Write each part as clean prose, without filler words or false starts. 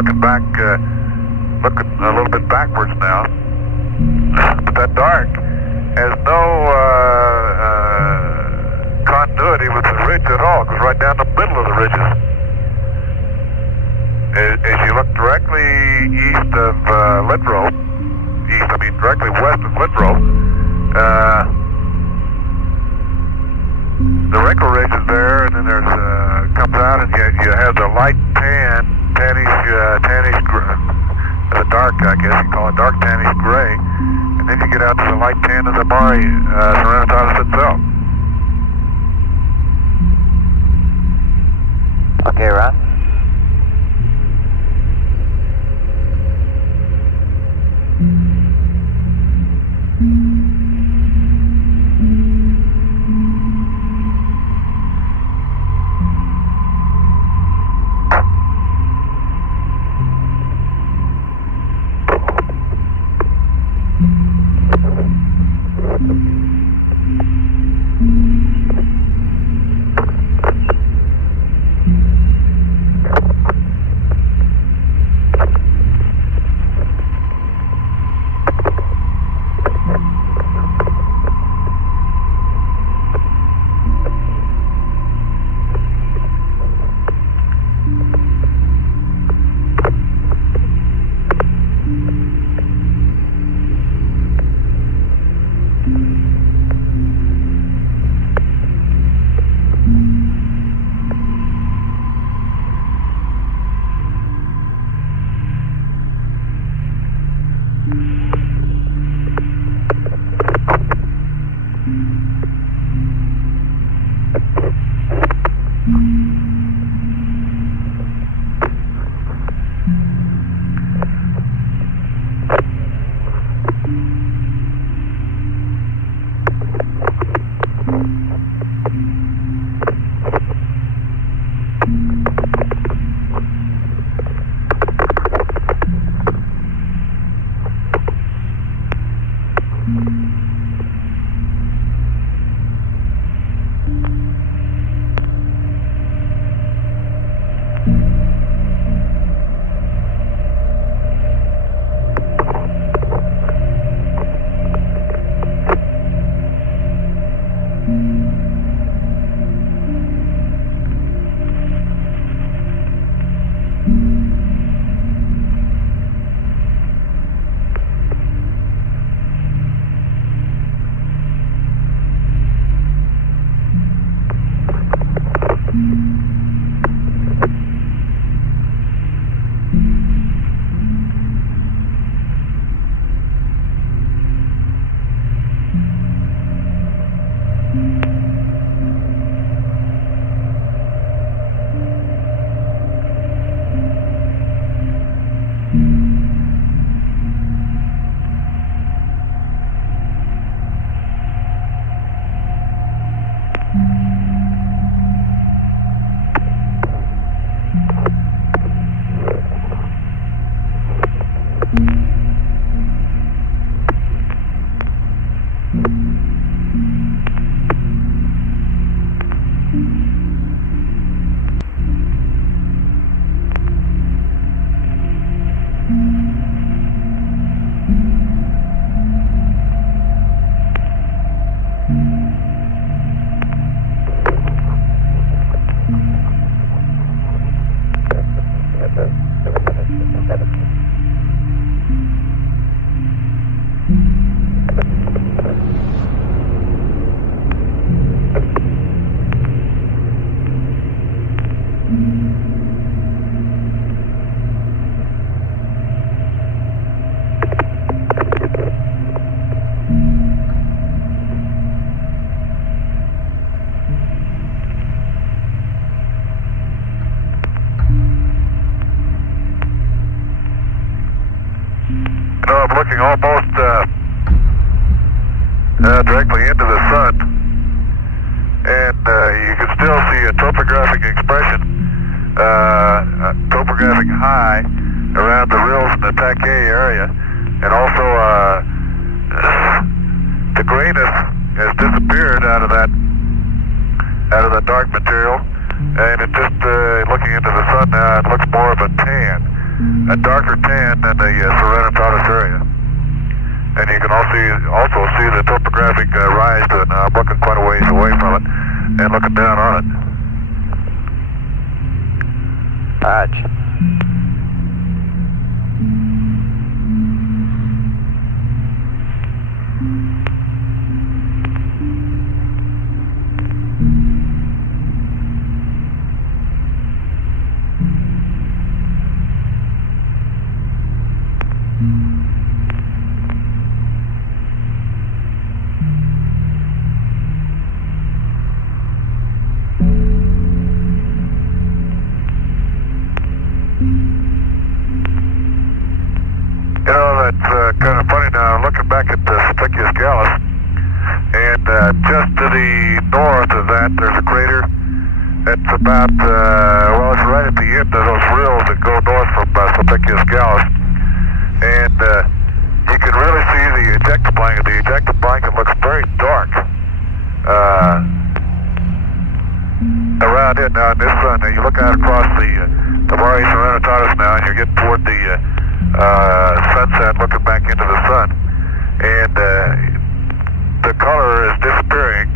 looking back, looking a little bit backwards now. But that dark has no continuity with the ridge at all. It goes right down the middle of the ridges. As you look directly east of Littrow, directly west of Littrow, the wrinkle ridge is there, and then there's comes out, and you have the light tannish, the dark, I guess you call it, dark tannish gray, and then you get out to the light tan of the Mare Serenitatis itself. Okay, Ron. I'm looking almost directly into the sun, and you can still see a topographic expression, a topographic high around the rills in the Take area, and also the grayness has disappeared out of that dark material, and it just looking into the sun now, it looks more of a tan. a darker tan than the Serenitatis area. And you can also see the topographic rise to it. Now I'm looking quite a ways away from it and looking down on it. Roger. You know, that's kind of funny now, looking back at the Stichius Gallus, and just to the north of that, there's a crater that's about, well, it's right at the end of those rills that go north from Stichius Gallus, and you can really see the ejecta blanket. The ejecta blanket looks very dark around it now in this sun. Now you look out across the Mare Serenitatis now, and you're getting toward the sunset, looking back into the sun, and the color is disappearing,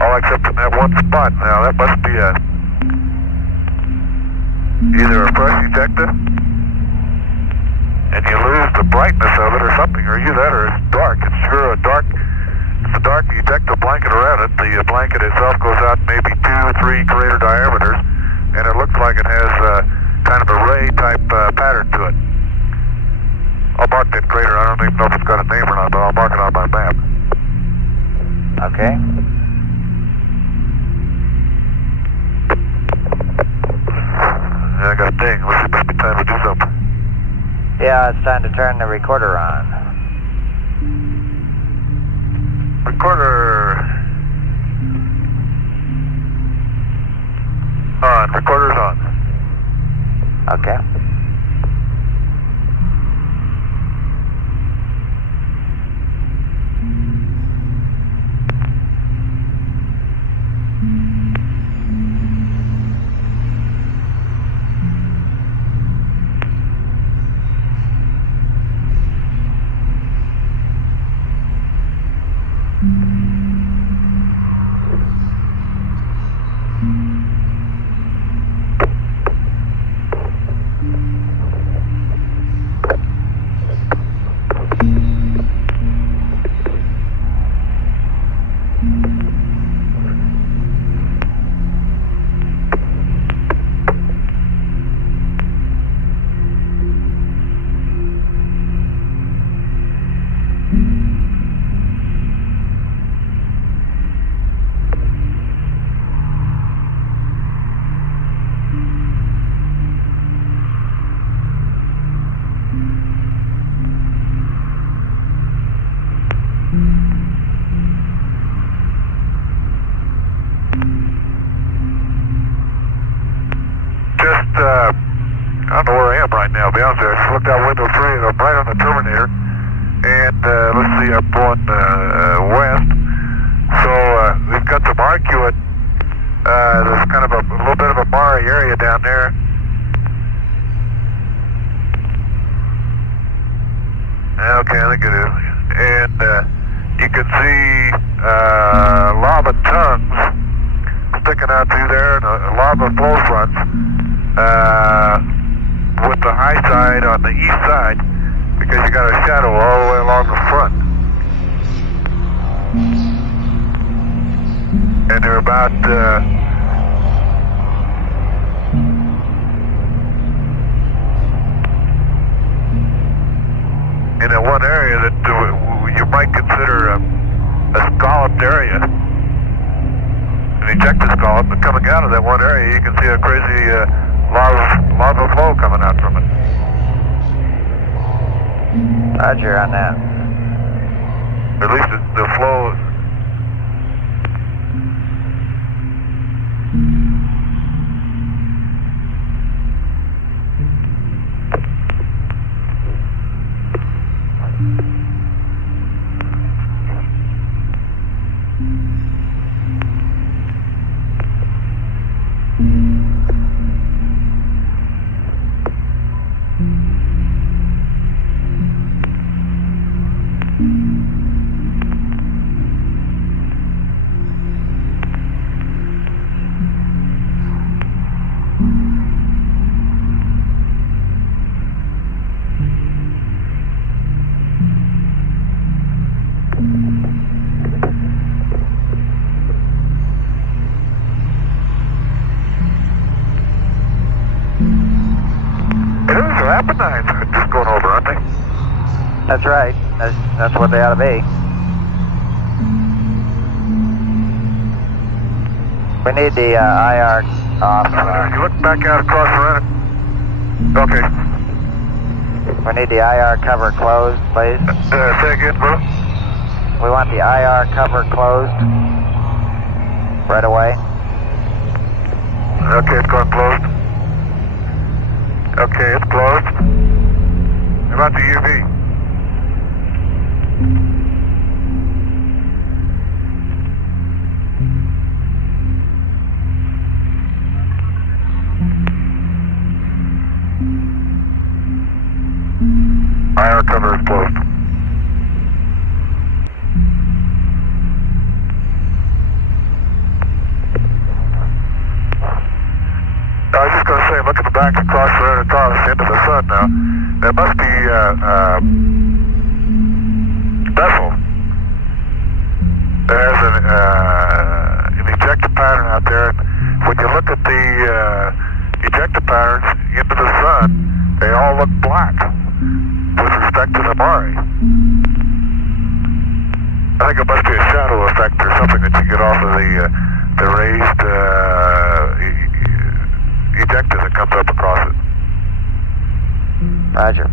all except in that one spot. Now that must be either a fresh ejecta, and you lose the brightness of it or something, or either that or it's dark. It's sure a dark ejecta blanket around it. The blanket itself goes out maybe 2-3 crater diameters, and it looks like it has kind of a ray type pattern to it. I'll mark that crater. I don't even know if it's got a name or not, but I'll mark it on my map. Okay. I got a ding. It must be time to do something. Yeah, it's time to turn the recorder on. Recorder on. Recorder's on. Okay. I don't know where I am right now, to be honest with you. I just looked out window 3 and I'm right on the Terminator. And let's see, I'm going west. So we've got some arcuate. There's kind of a little bit of a Mare area down there. Okay, I think it is. And you can see lava tongues sticking out through there, and lava flow fronts with the high side on the east side, because you got a shadow all the way along the front. And they're about in that one area that you might consider a scalloped area, an ejecta scallop, but coming out of that one area, you can see a crazy lava flow coming out from it. Roger on that. At least the flow. That's right. That's what they ought to be. We need the IR off. You look back out across the run. Okay. We need the IR cover closed, please. Say again, bro. We want the IR cover closed right away. Okay, it's going closed. Okay, it's closed. How about the UV? IR cover is closed. I was just going to say, look at the back across the road across into the sun now. There must be vessel that has an ejector pattern out there. When you look at the ejector patterns into the sun, they all look black with respect to the Mari. I think it must be a shadow effect or something that you get off of the raised ejector that comes up across it. Roger.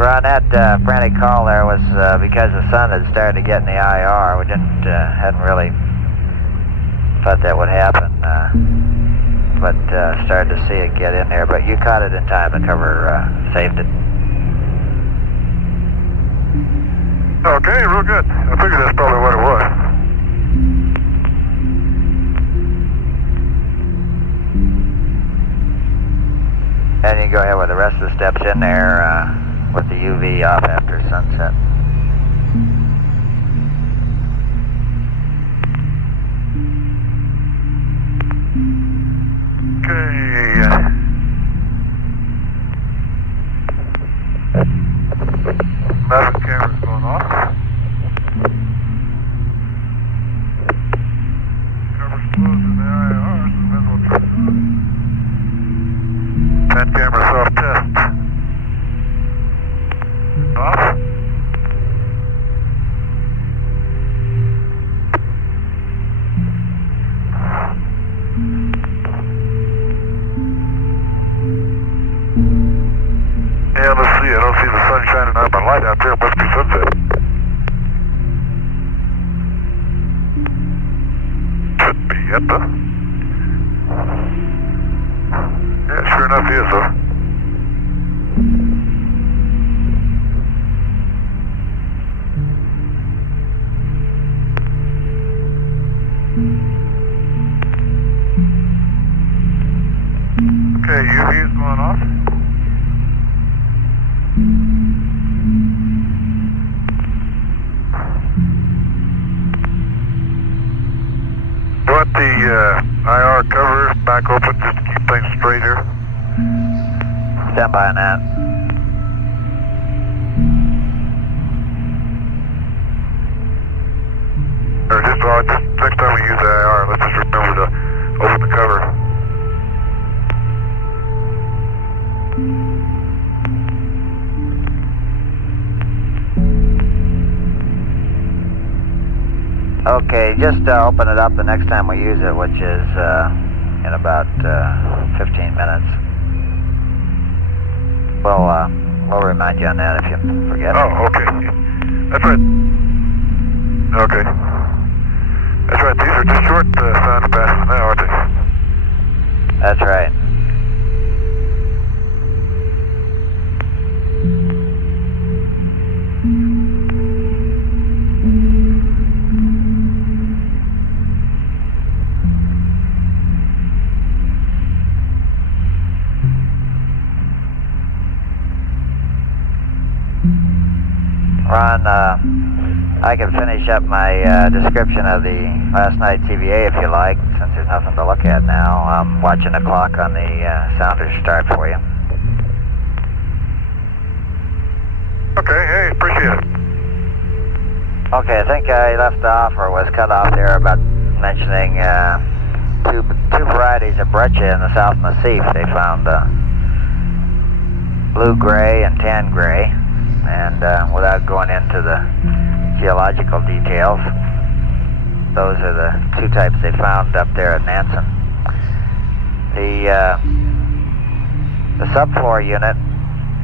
Ron, that frantic call there was because the sun had started to get in the IR. We hadn't really thought that would happen, but started to see it get in there. But you caught it in time to cover, saved it. Okay, real good. I figured that's probably what it was. And you can go ahead with the rest of the steps in there with the UV off after sunset. Okay. Left camera's going off. Cover's closed in the IR, so the visual turns on. 10 camera self-test. Off. Yeah, let's see. I don't see the sun shining on my light out there. It must be sunset. Shouldn't be yet, though. Yeah, sure enough, he is, though. IR cover back open just to keep things straight here. Stand by on that. Or just next time we use IR, let's just remember to open the cover. Okay, just open it up the next time we use it, which is in about 15 minutes. We'll remind you on that if you forget. Oh, okay. That's right. Okay. That's right. These are just short sound passes now, aren't they? That's right. Ron, I can finish up my description of the last night's EVA if you like, since there's nothing to look at now. I'm watching the clock on the sounder start for you. Okay, hey, appreciate it. Okay, I think I left off or was cut off there about mentioning two varieties of breccia in the South Massif. They found blue-gray and tan-gray. And without going into the geological details, those are the two types they found up there at Nansen. The subfloor unit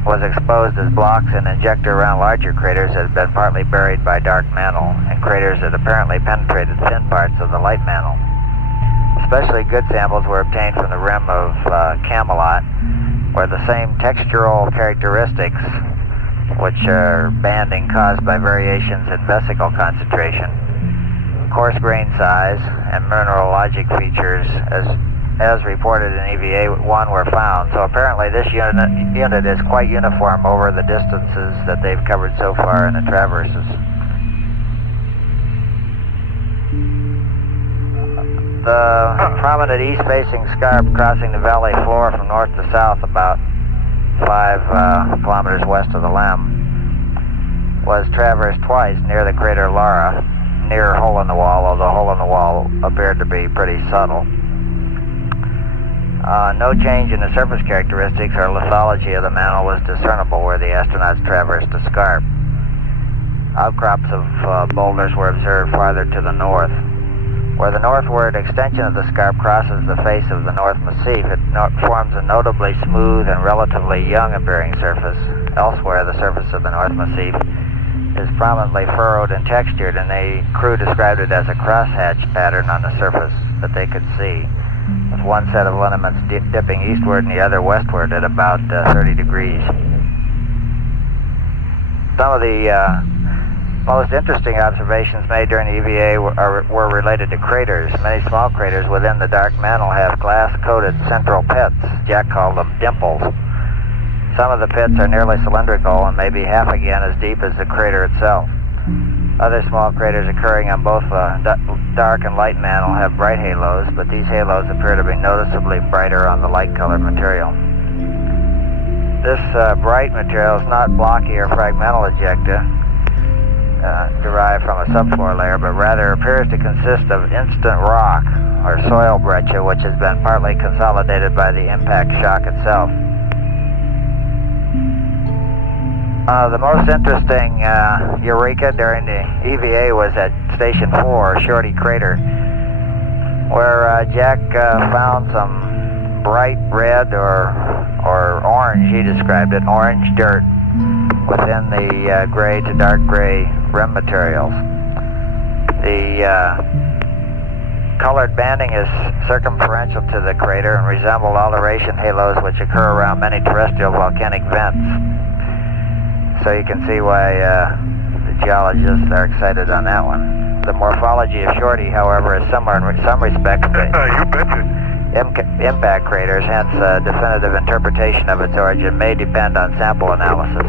was exposed as blocks and injector around larger craters that had been partly buried by dark mantle, and craters that apparently penetrated thin parts of the light mantle. Especially good samples were obtained from the rim of Camelot, where the same textural characteristics, which are banding caused by variations in vesicle concentration, coarse grain size, and mineralogic features as reported in EVA-1 were found. So apparently this unit is quite uniform over the distances that they've covered so far in the traverses. The prominent east-facing scarp crossing the valley floor from north to south about 5 kilometers west of the Lem was traversed twice near the crater Lara, near a hole in the wall, although the hole in the wall appeared to be pretty subtle. No change in the surface characteristics or lithology of the mantle was discernible where the astronauts traversed the scarp. Outcrops of boulders were observed farther to the north. Where the northward extension of the scarp crosses the face of the North Massif, it forms a notably smooth and relatively young-appearing surface. Elsewhere, the surface of the North Massif is prominently furrowed and textured, and the crew described it as a crosshatch pattern on the surface that they could see, with one set of lineaments dipping eastward and the other westward at about 30 degrees. Some of the most interesting observations made during the EVA were related to craters. Many small craters within the dark mantle have glass-coated central pits. Jack called them dimples. Some of the pits are nearly cylindrical and maybe half again as deep as the crater itself. Other small craters occurring on both dark and light mantle have bright halos, but these halos appear to be noticeably brighter on the light-colored material. This bright material is not blocky or fragmental ejecta, derived from a subfloor layer, but rather appears to consist of instant rock or soil breccia, which has been partly consolidated by the impact shock itself. The most interesting eureka during the EVA was at Station 4, Shorty Crater, where Jack found some bright red or orange, he described it, orange dirt within the gray to dark gray rim materials. The colored banding is circumferential to the crater and resemble alteration halos which occur around many terrestrial volcanic vents. So you can see why the geologists are excited on that one. The morphology of Shorty, however, is similar in some respects to You betcha. impact craters, hence a definitive interpretation of its origin may depend on sample analysis.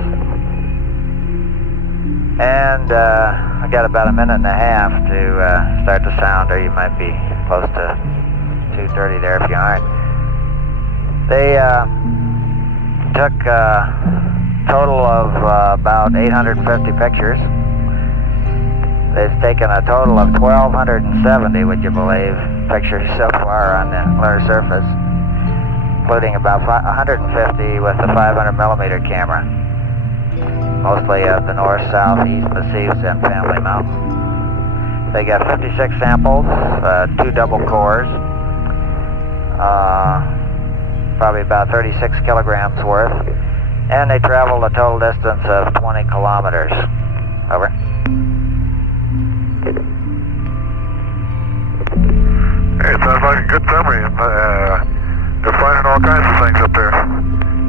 And I got about a minute and a half to start the sound, or you might be close to 2:30 there if you aren't. They took a total of about 850 pictures. They've taken a total of 1,270, would you believe, pictures so far on the lunar surface, including about 150 with the 500 millimeter camera, mostly of the north, south, east massifs and family mountains. They got 56 samples, 2 double cores, probably about 36 kilograms worth, and they traveled a total distance of 20 kilometers. Over. Hey, it sounds like a good summary. They're finding all kinds of things up there,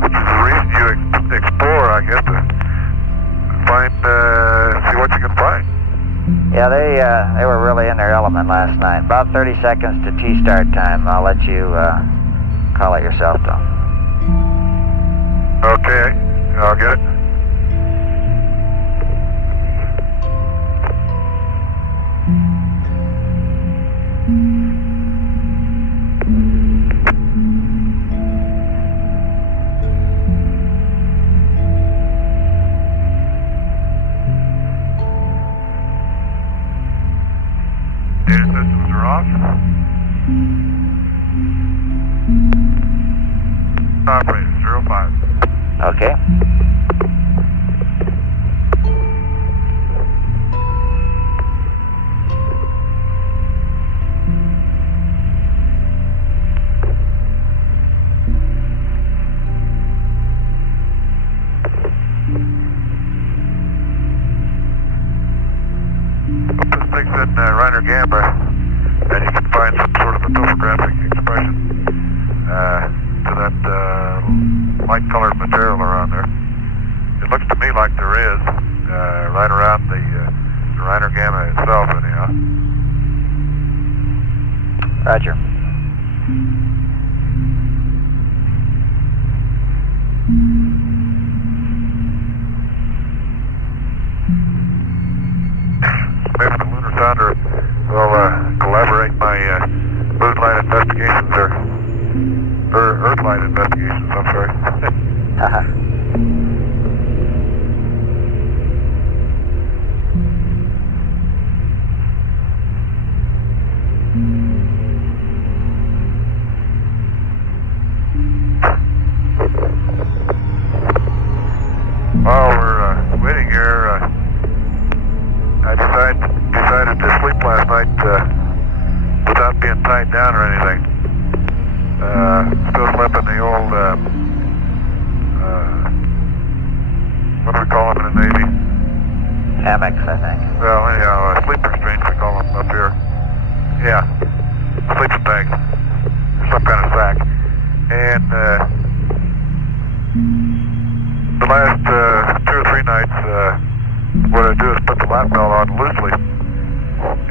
which is the reason you explore, I guess, to find, see what you can find. Yeah, they were really in their element last night. About 30 seconds to T-start time. I'll let you call it yourself, though. Okay, I'll get it. Data systems are off. Operator 05. Okay. Put this thing in Reiner Gamma, and you can find some sort of a topographic expression to that light-colored material around there. It looks to me like there is, right around the Reiner Gamma itself, anyhow. Roger. Maybe the lunar sounder will collaborate my moonlight investigations or Earthlight investigations, I'm sorry. While we're waiting here, I decided to sleep last night without being tied down or anything. Still slept in the old, what do we call them in the Navy? Hammocks, I think. Well, anyhow, sleeping restraints we call them up here. Yeah, sleeping bags, some kind of sack. And the last 2 or 3 nights, what I do is put the lap belt on loosely,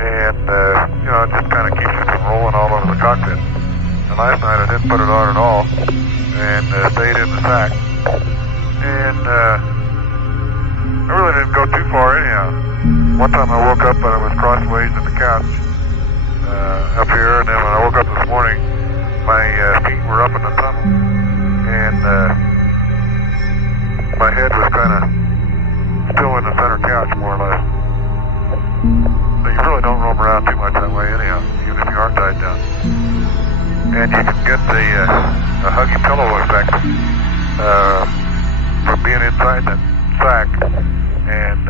and it just kind of keeps it from rolling all over the cockpit. And last night I didn't put it on at all, and stayed in the sack. And I really didn't go too far anyhow. One time I woke up and I was crossways in the couch up here, and then when I woke up this morning, my feet were up in the tunnel, and my head was kind of still in the center couch, more or less. So you really don't roam around too much that way anyhow, even if you aren't tied down. And you can get a huggy pillow effect from being inside that sack and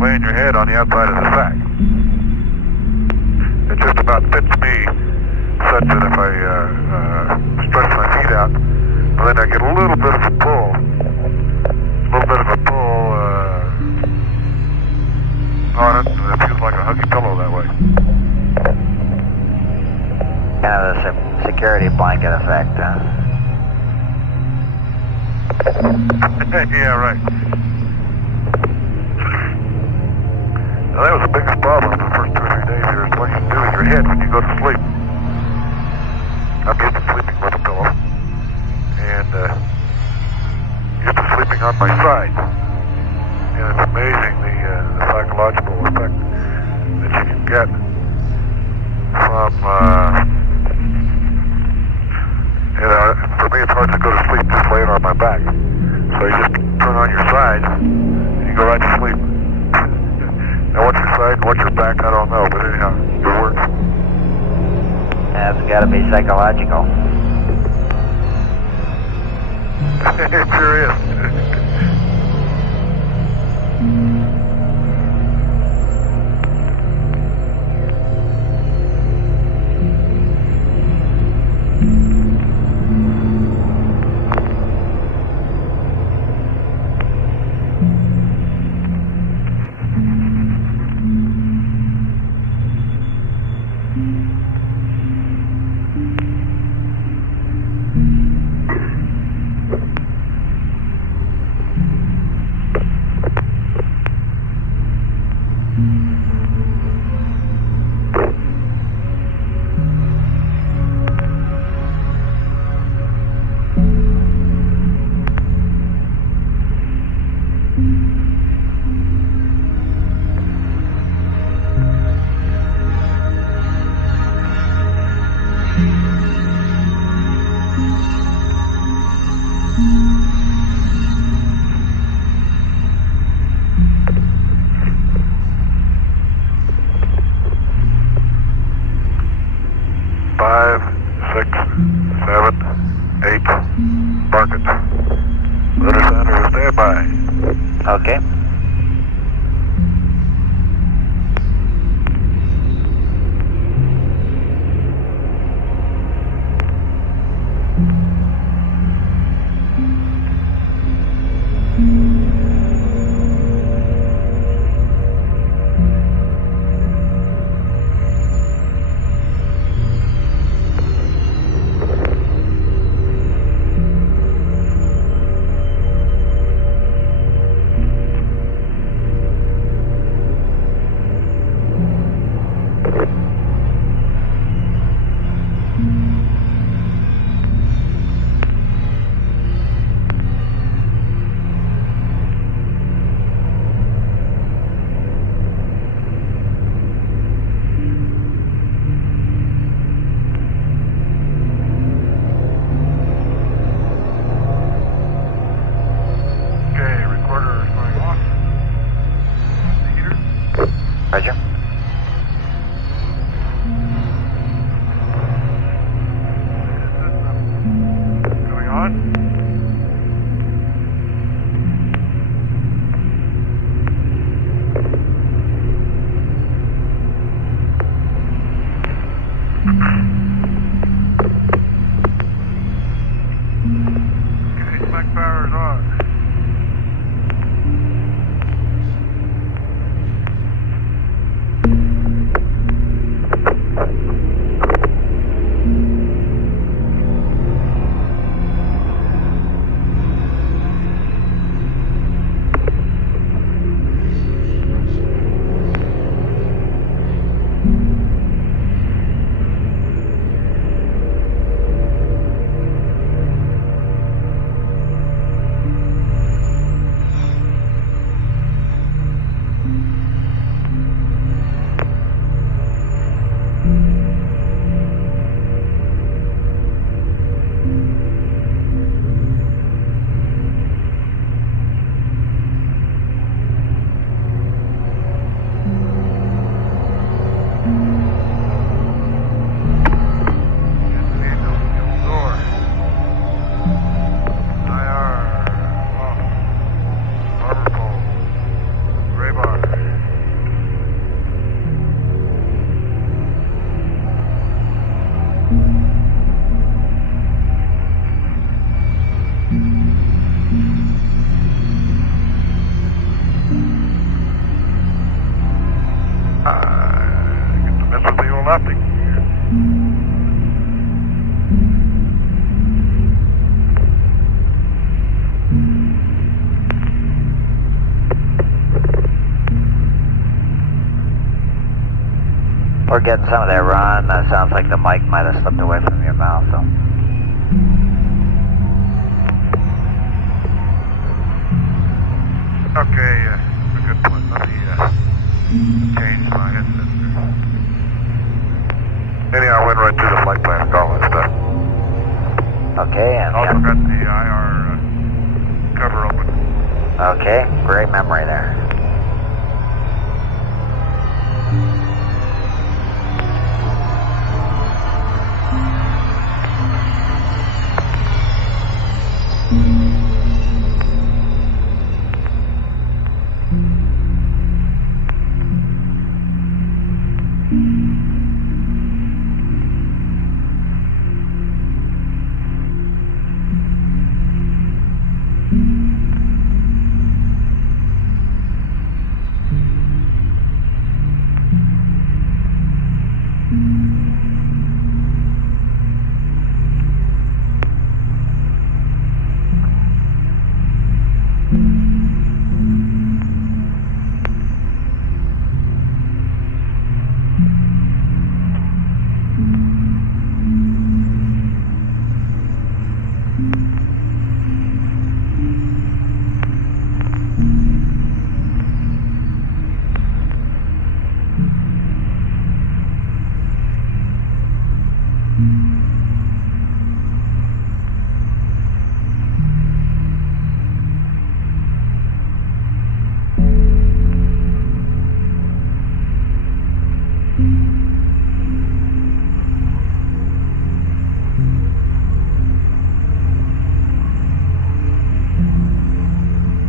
laying your head on the outside of the sack. It just about fits me such that if I stretch my feet out, then I get a little bit of a pull. On it, and it feels like a huggy pillow that way. Kind of a security blanket effect, huh? Yeah, right. Now, that was the biggest problem the first 2 or 3 days here, is what you do in your head when you go to sleep. I'm used to sleeping with a pillow, and used to sleeping on my side. And it's amazing the psychological effect that you can get from For me, it's hard to go to sleep just laying on my back. So you just turn on your side, and you go right to sleep. Now, what's your side and what's your back, I don't know, but anyhow, it works. That's got to be psychological. It sure is. Park it. Let us enter. Stand by. Okay. Roger. Going on. Back power is on. Get to mess with the old optic. We're getting some of that run. Sounds like the mic might have slipped away from your mouth, though. Okay, a good point. Let me change my headset. Anyhow, I went right through the flight plan and all that stuff. Okay, and Also got the IR cover open. okay, great memory there.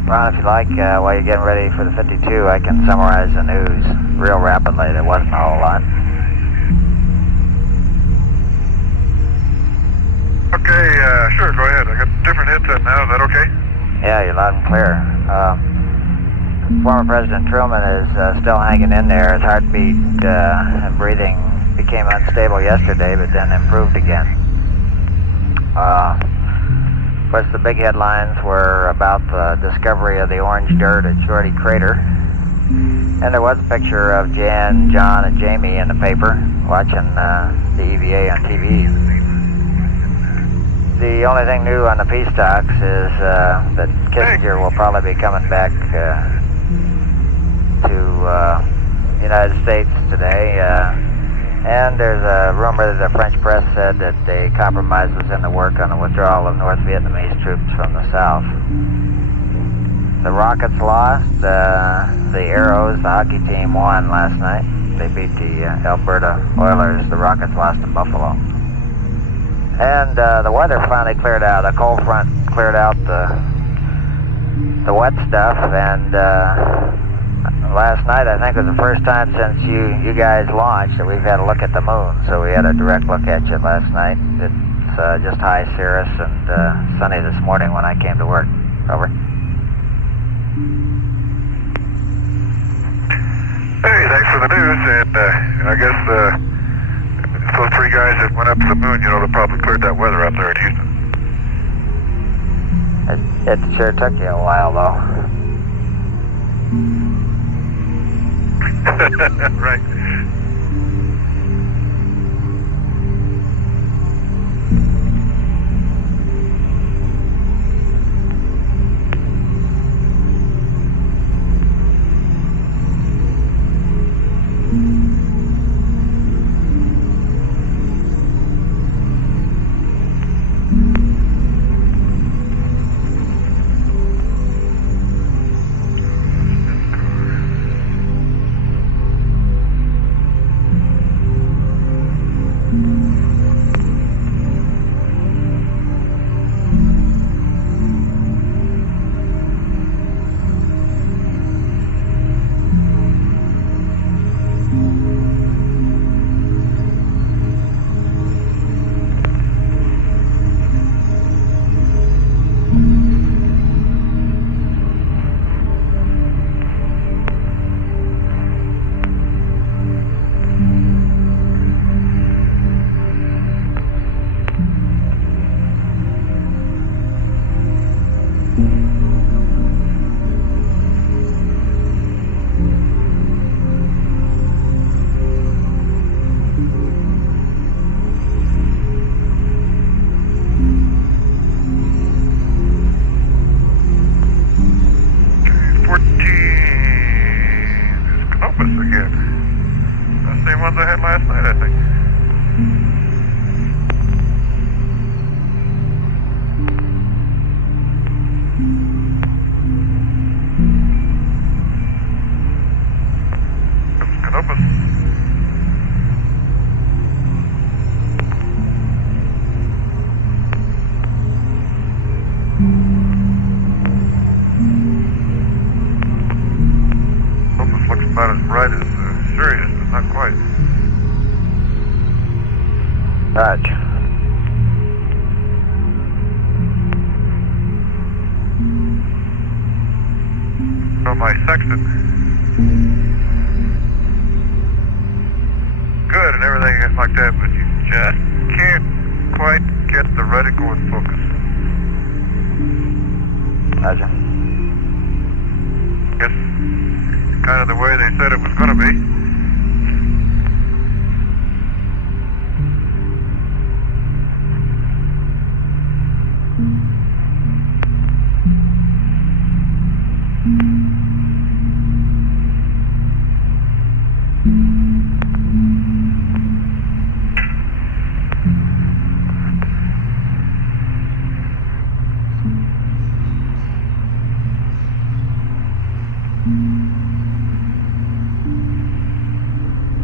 Ron, if you like, while you're getting ready for the 52, I can summarize the news real rapidly. There wasn't a whole lot. Okay, sure, go ahead. I got different headset now, is that okay? Yeah, you're loud and clear. Former President Truman is still hanging in there. His heartbeat and breathing became unstable yesterday, but then improved again. Of course, the big headlines were about the discovery of the orange dirt at Shorty Crater. And there was a picture of Jan, John, and Jamie in the paper watching the EVA on TV. The only thing new on the peace talks is that Kissinger will probably be coming back to the United States today. And there's a rumor that the French press said that a compromise was in the work on the withdrawal of North Vietnamese troops from the south. The Rockets lost. The Arrows, the hockey team, won last night. They beat the Alberta Oilers. The Rockets lost in Buffalo. And the weather finally cleared out. A cold front cleared out the wet stuff, and last night I think was the first time since you guys launched that we've had a look at the moon. So we had a direct look at you last night. It's just high cirrus and sunny this morning when I came to work. Over. Hey, thanks for the news, and I guess those three guys that went up to the moon, you know, they probably cleared that weather up there in Houston. It sure took you a while, though. Right. about as bright as Sirius, but not quite. Roger. So my sextant, good and everything like that, but you just can't quite get the reticle in focus. Roger. Guess kind of the way they said it was going to be.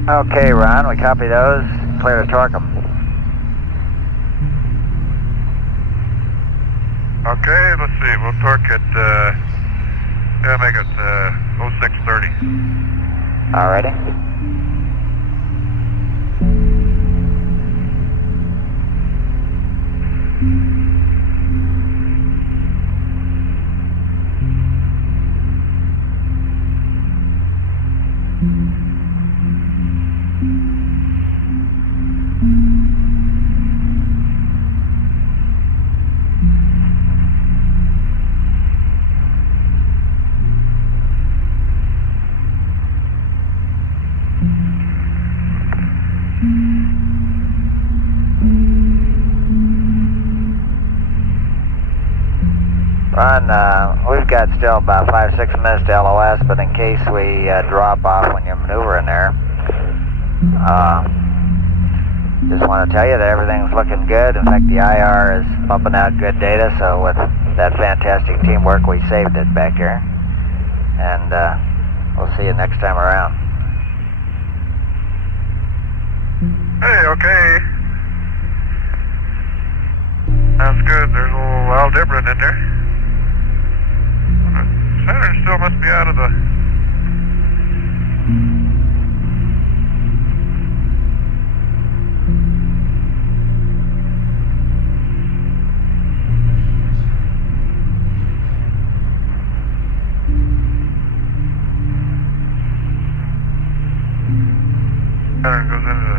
Okay, Ron, we copy those. Clear to torque them. Okay, let's see. We'll torque it, make it 0630. Alrighty. Ron, we've got still about 5-6 minutes to LOS, but in case we drop off when you're maneuvering there, just want to tell you that everything's looking good. In fact, the IR is pumping out good data, so with that fantastic teamwork, we saved it back here. And we'll see you next time around. Hey, okay. Sounds good. There's a little Aldebaran in there. Saturn still must be out of the... Saturn goes into the...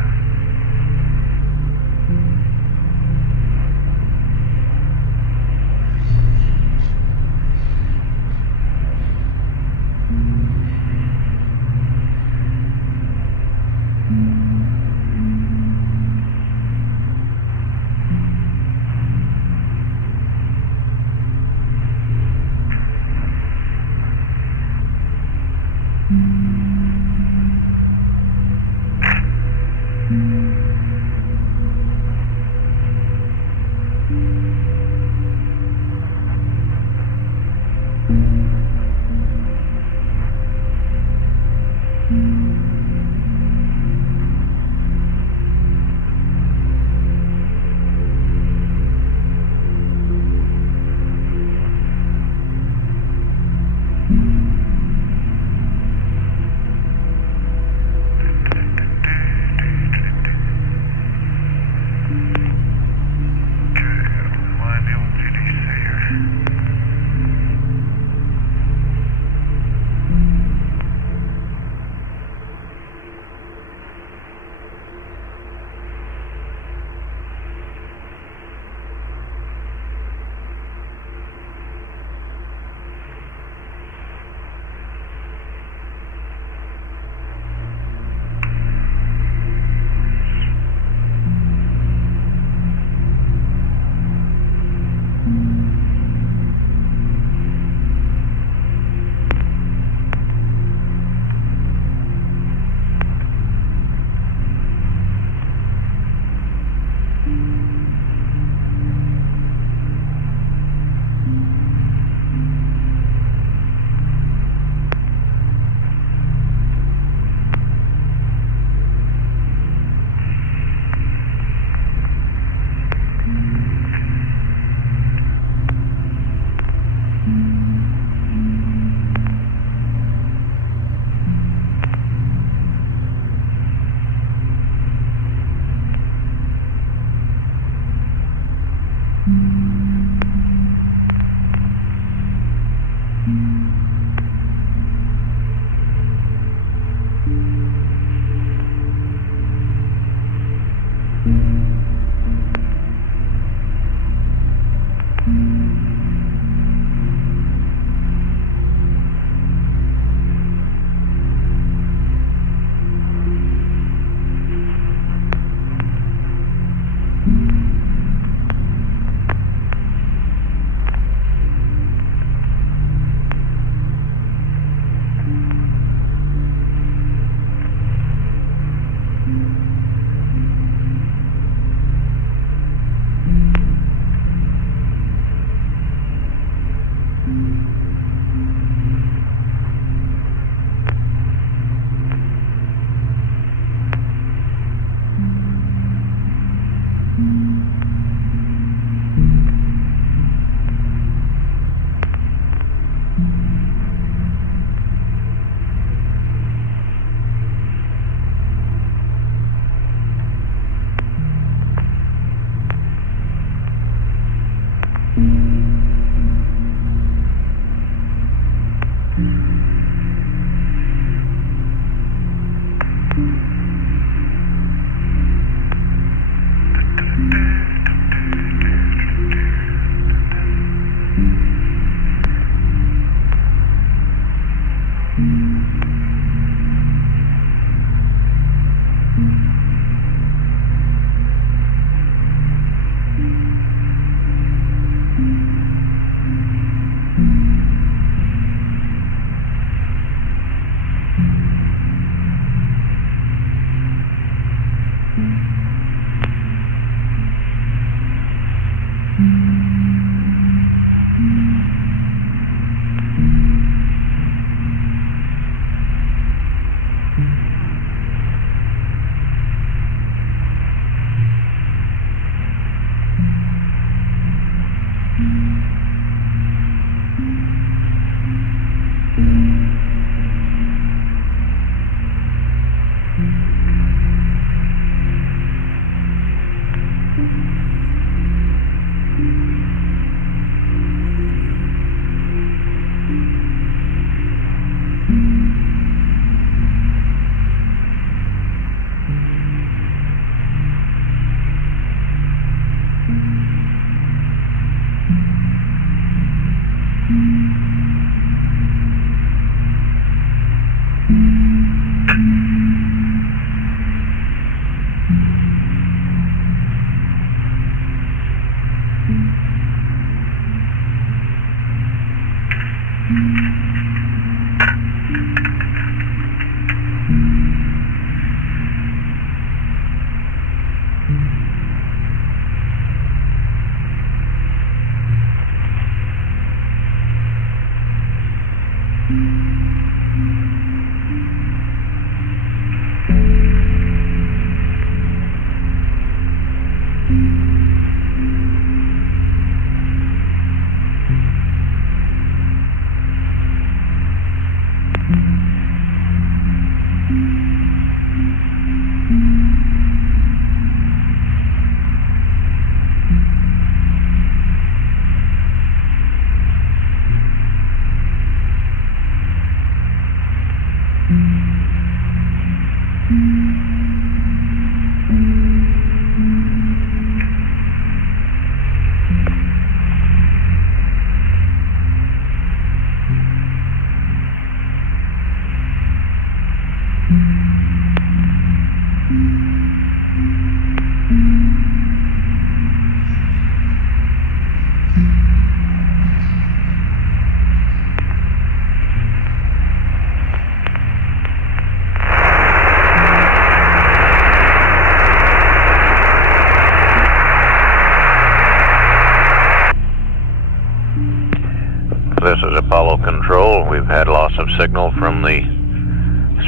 This is Apollo Control. We've had loss of signal from the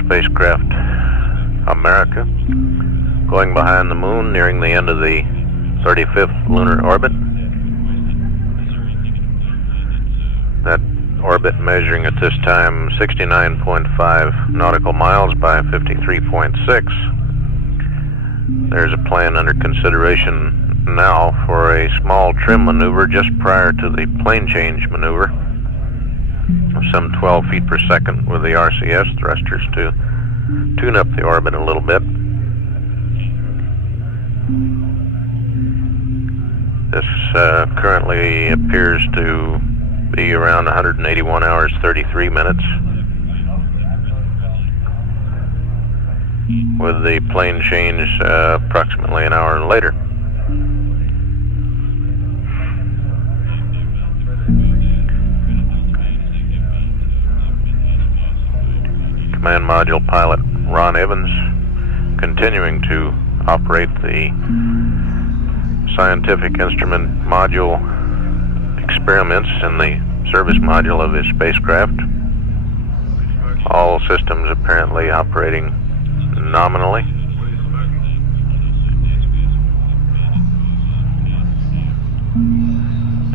spacecraft America going behind the moon, nearing the end of the 35th lunar orbit. That orbit measuring at this time 69.5 nautical miles by 53.6. There's a plan under consideration now for a small trim maneuver just prior to the plane change maneuver of some 12 feet per second with the RCS thrusters to tune up the orbit a little bit. This currently appears to be around 181 hours 33 minutes, with the plane change approximately an hour later. Command Module pilot Ron Evans continuing to operate the scientific instrument module experiments in the service module of his spacecraft. All systems apparently operating nominally.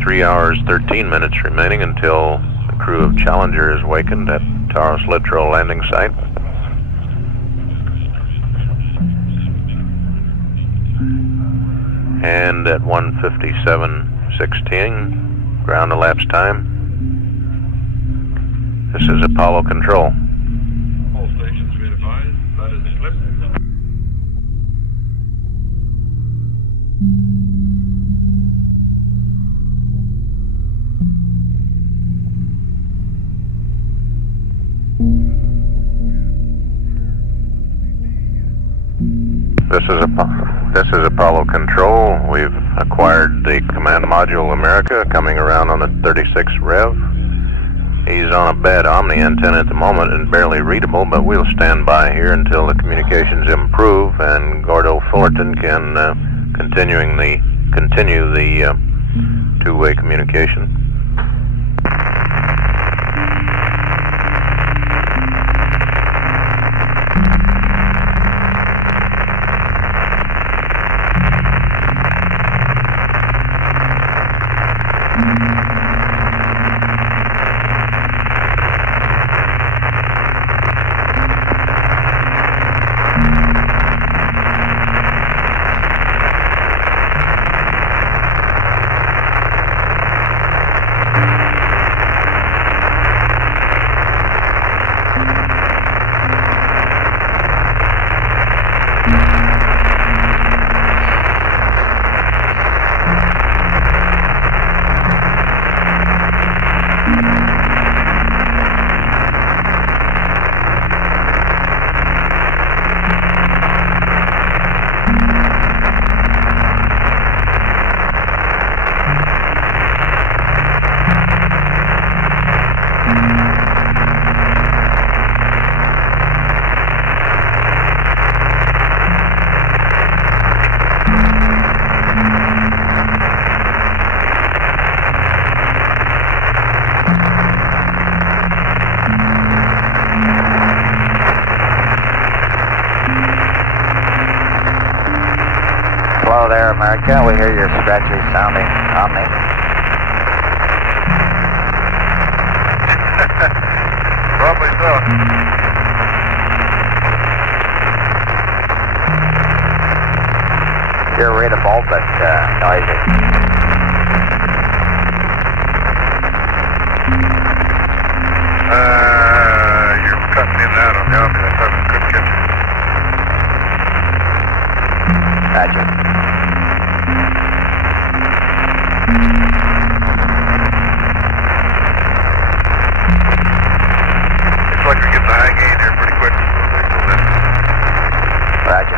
Three hours, 13 minutes remaining until the crew of Challenger is wakened at Taurus Littrow landing site. And at 1:57:16 ground elapsed time. This is Apollo Control. All stations be advised, that is eclipse. This is Apollo Control. We've acquired the Command Module America coming around on the 36 Rev. He's on a bad Omni antenna at the moment and barely readable, but we'll stand by here until the communications improve and Gordo Fullerton can continue the two-way communication. Hello there, America. We hear your scratchy sounding Omni. Probably so. You're readable, but noisy. You're cutting in and out on the Omni. I thought I couldn't catch you. Roger. Looks like we're getting the high gain here pretty quick. Roger.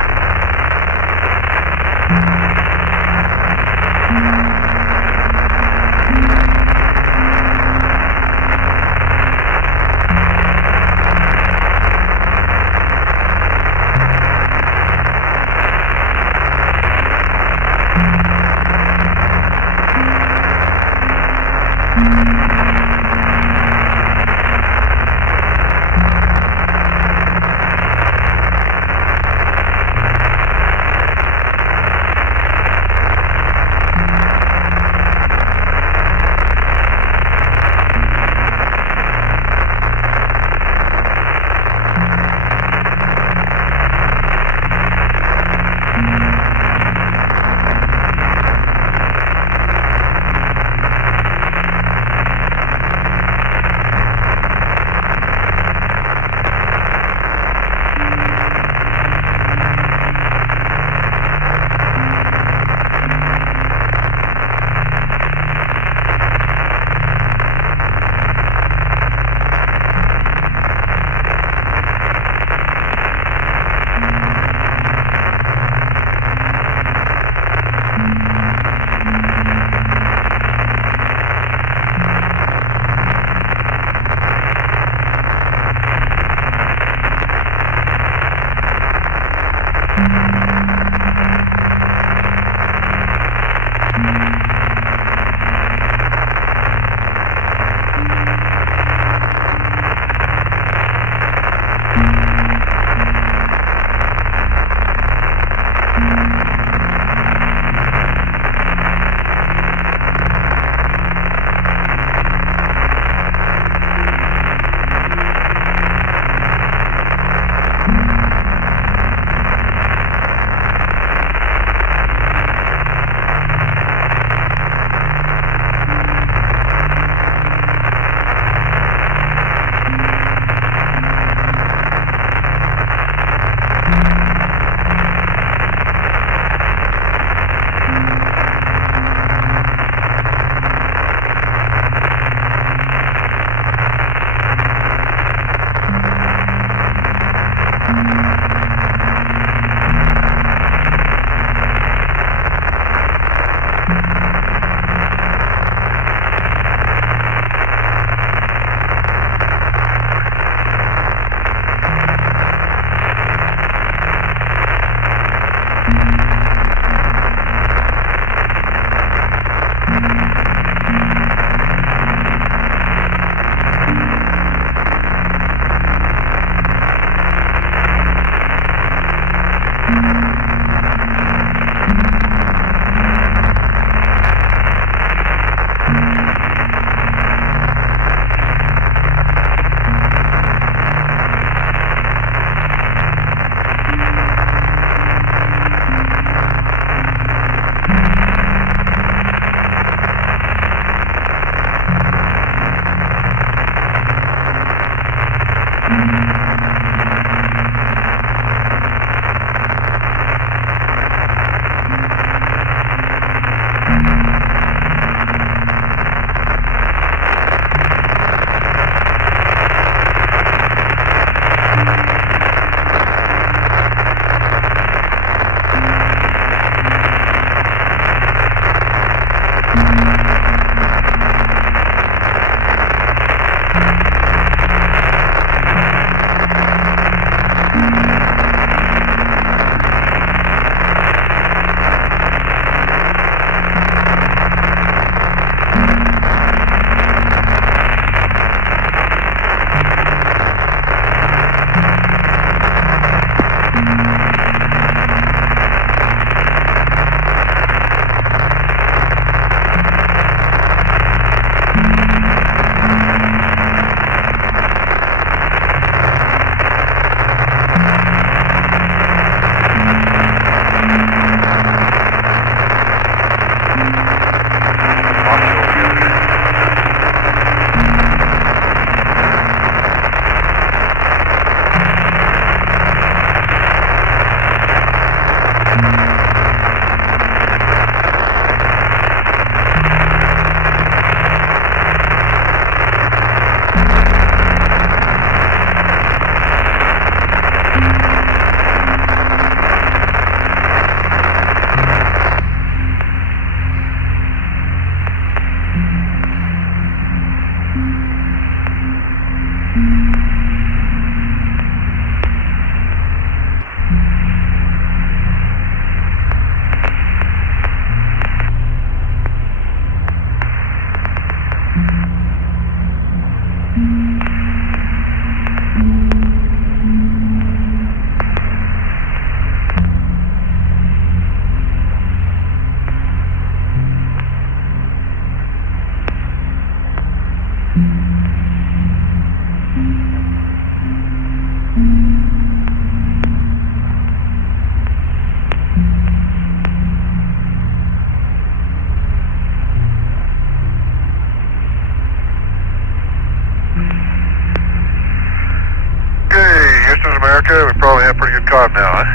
America, we probably have pretty good comm now, huh?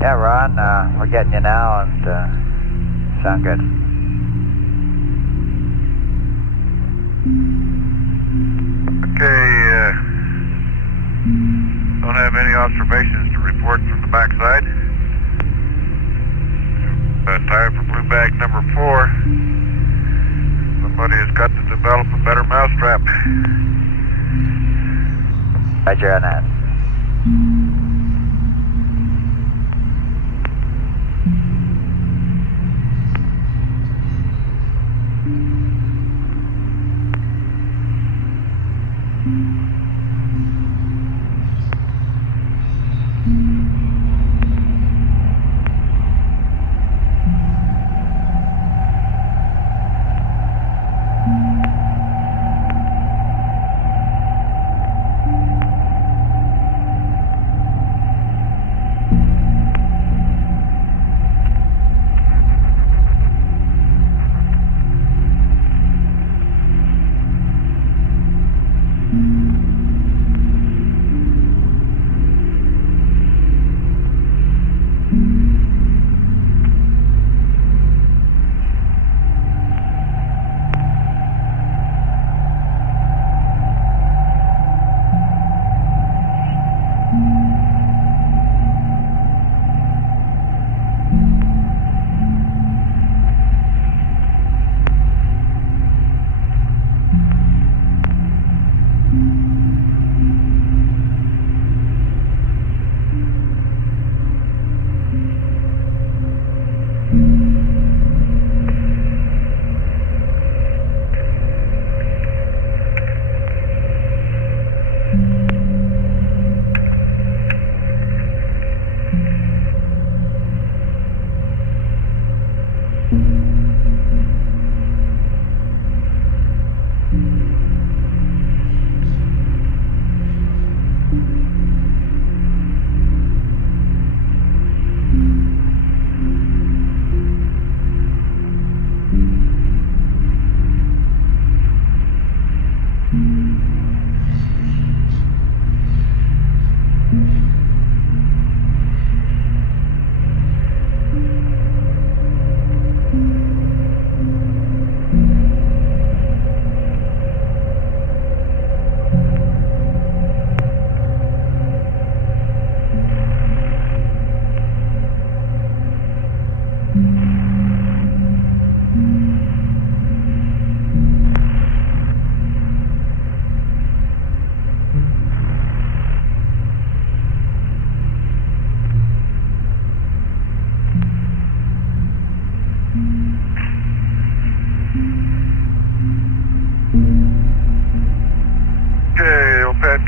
Yeah, Ron, we're getting you now and sound good. Okay, don't have any observations to report from the backside. Time for blue bag number 4. Somebody has got to develop a better mousetrap. Roger on that.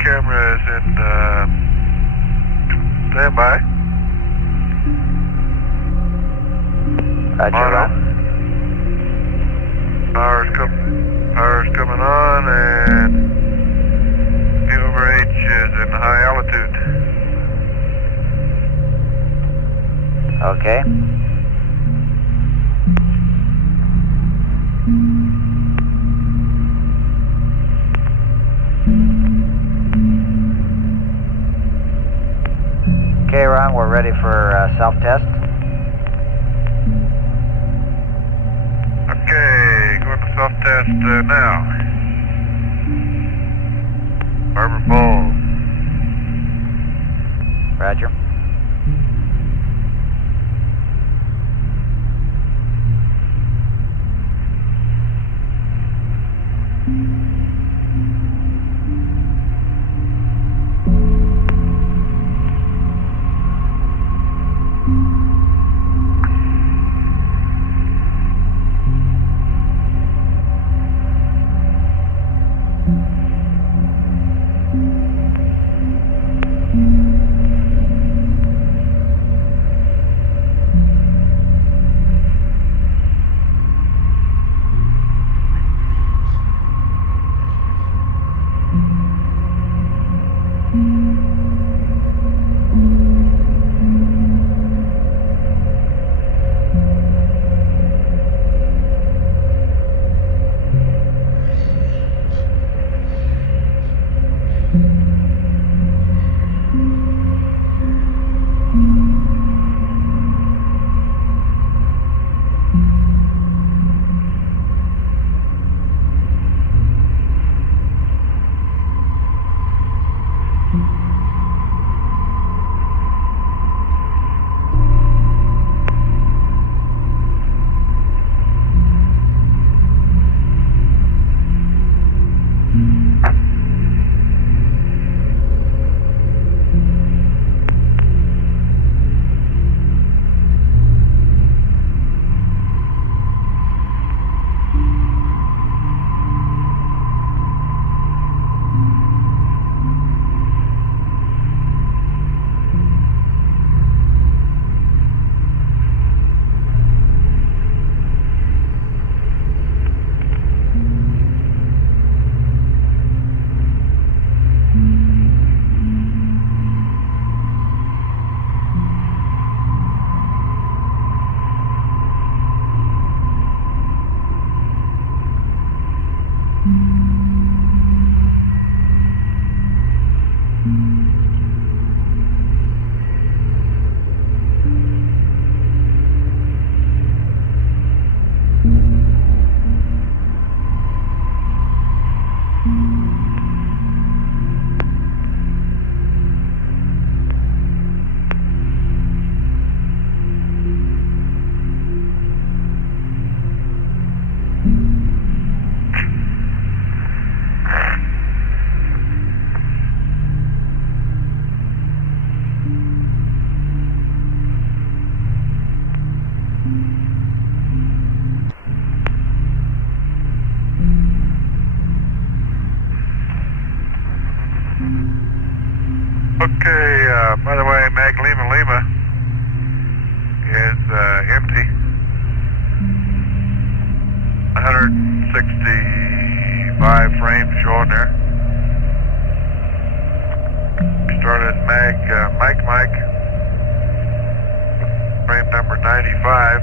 camera is in standby. Roger, Ron. Power's coming on, and V over H is in high altitude. Okay. Okay, Ron, we're ready for self-test. Okay, going to self-test now. Harbor Bowl. Roger. Okay, by the way, Mag Lima Lima is empty. 165 frames showing there. Started Mag Mike Mike, frame number 95.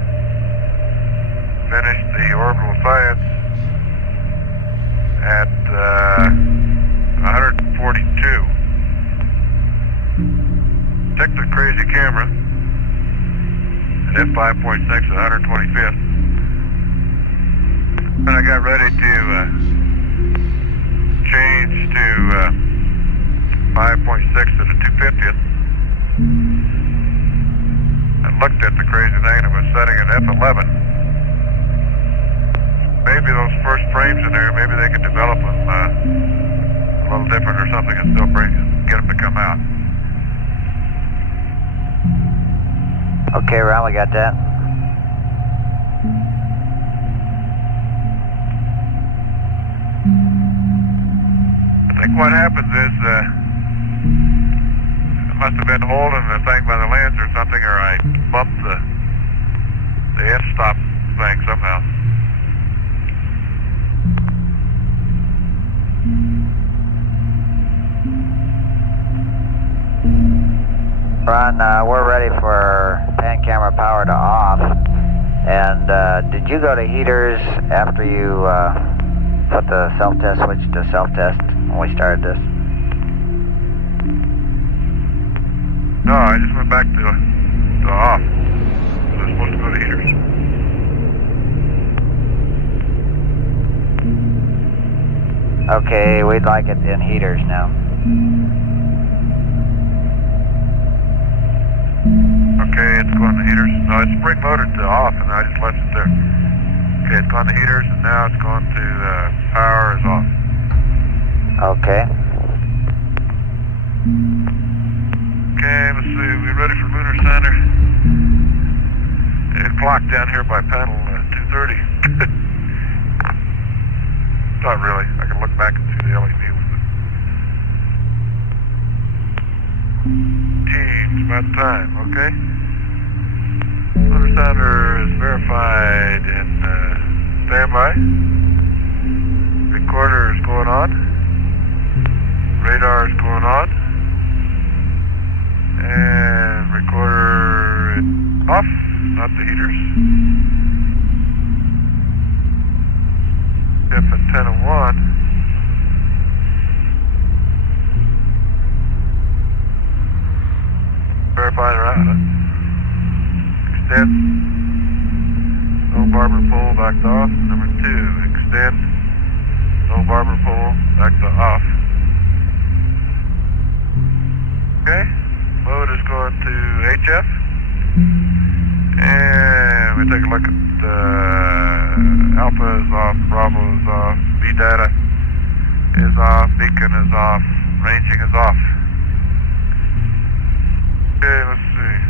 Finished the orbital science at 142. Checked the crazy camera at f5.6 at 125th. And I got ready to change to 5.6 at the 250th. I looked at the crazy thing and it was setting at f11. Maybe those first frames in there, maybe they could develop them a little different or something and still get them to come out. Okay, Ron, we got that. I think what happens is it must have been holding the thing by the lens or something, or I bumped the f-stop thing somehow. Ron, we're ready for pan camera power to off. And did you go to heaters after you put the self-test switch to self-test when we started this? No, I just went back to off. So I was supposed to go to heaters. Okay, we'd like it in heaters now. Okay, it's going to heaters. No, it's spring loaded to off, and I just left it there. Okay, it's gone to heaters, and now it's going to power is off. Okay. Okay, let's see. We ready for lunar center? It's clock down here by panel 230. Not really. I can look back and see the LED with it. Teams, about time, okay? Lunar center is verified and standby. Recorder is going on. Radar is going on. And recorder is off, not the heaters. F antenna 1. Verify the route. Extend. No barber pole, back to off. Number 2, extend. No barber pole, back to off. Okay. Mode is going to HF. And we take a look at Alpha is off, Bravo is off, B data is off, Beacon is off, ranging is off. Okay, let's see.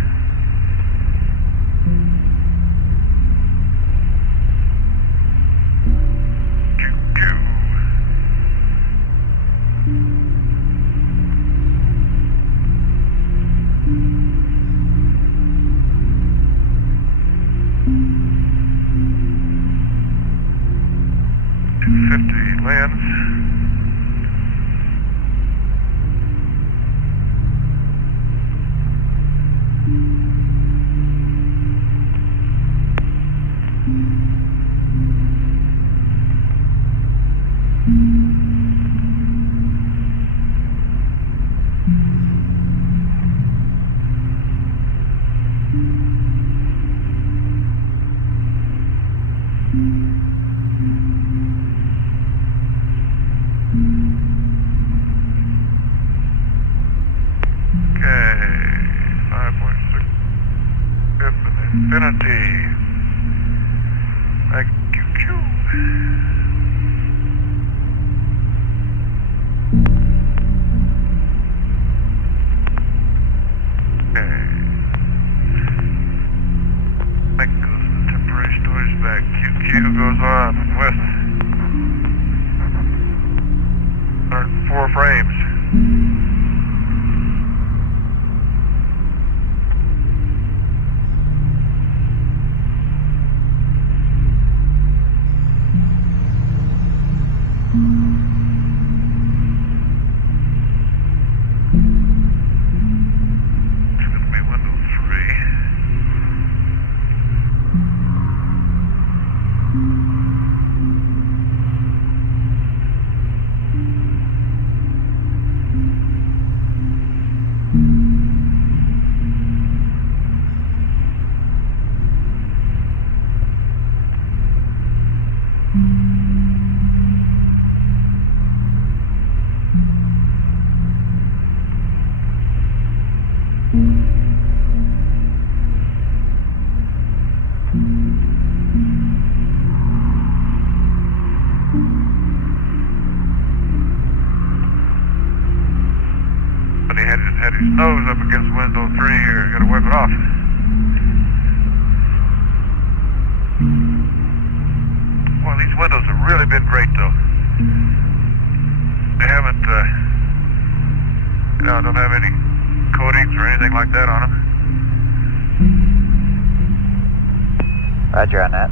Lens. Infinity. Thank you. Okay. That goes to the temporary storage bag. QQ goes on with 104 frames. Had his nose up against window 3 here. Gotta wipe it off. Well, these windows have really been great, though. They haven't, don't have any coatings or anything like that on them. Roger on that.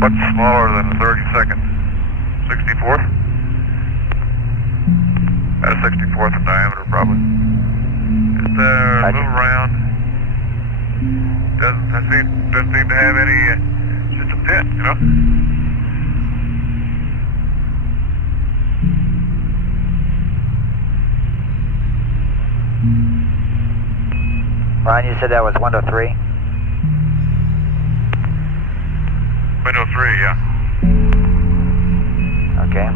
Much smaller than a 32nd. 64th? At a 64th in diameter, probably. Just move around. Doesn't seem to have any. It's just a pit, you know. Ron, you said that was window 3? Window 3, yeah. Okay.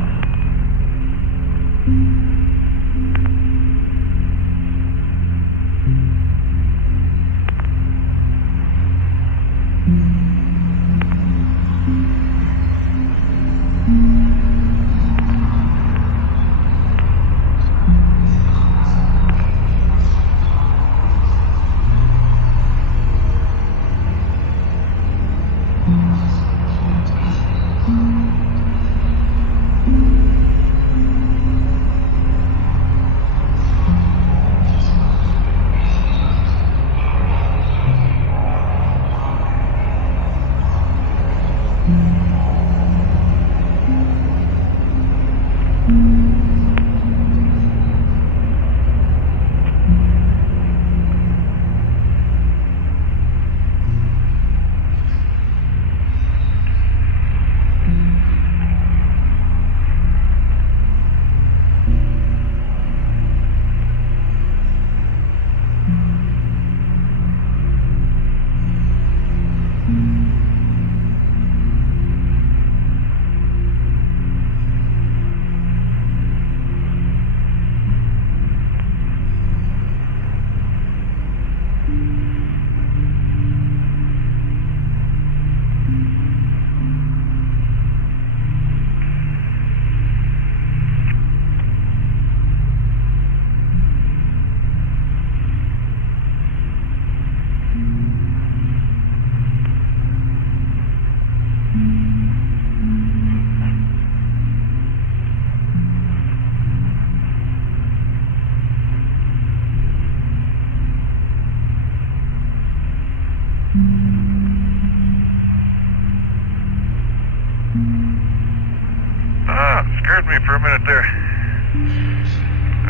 Scared me for a minute there. I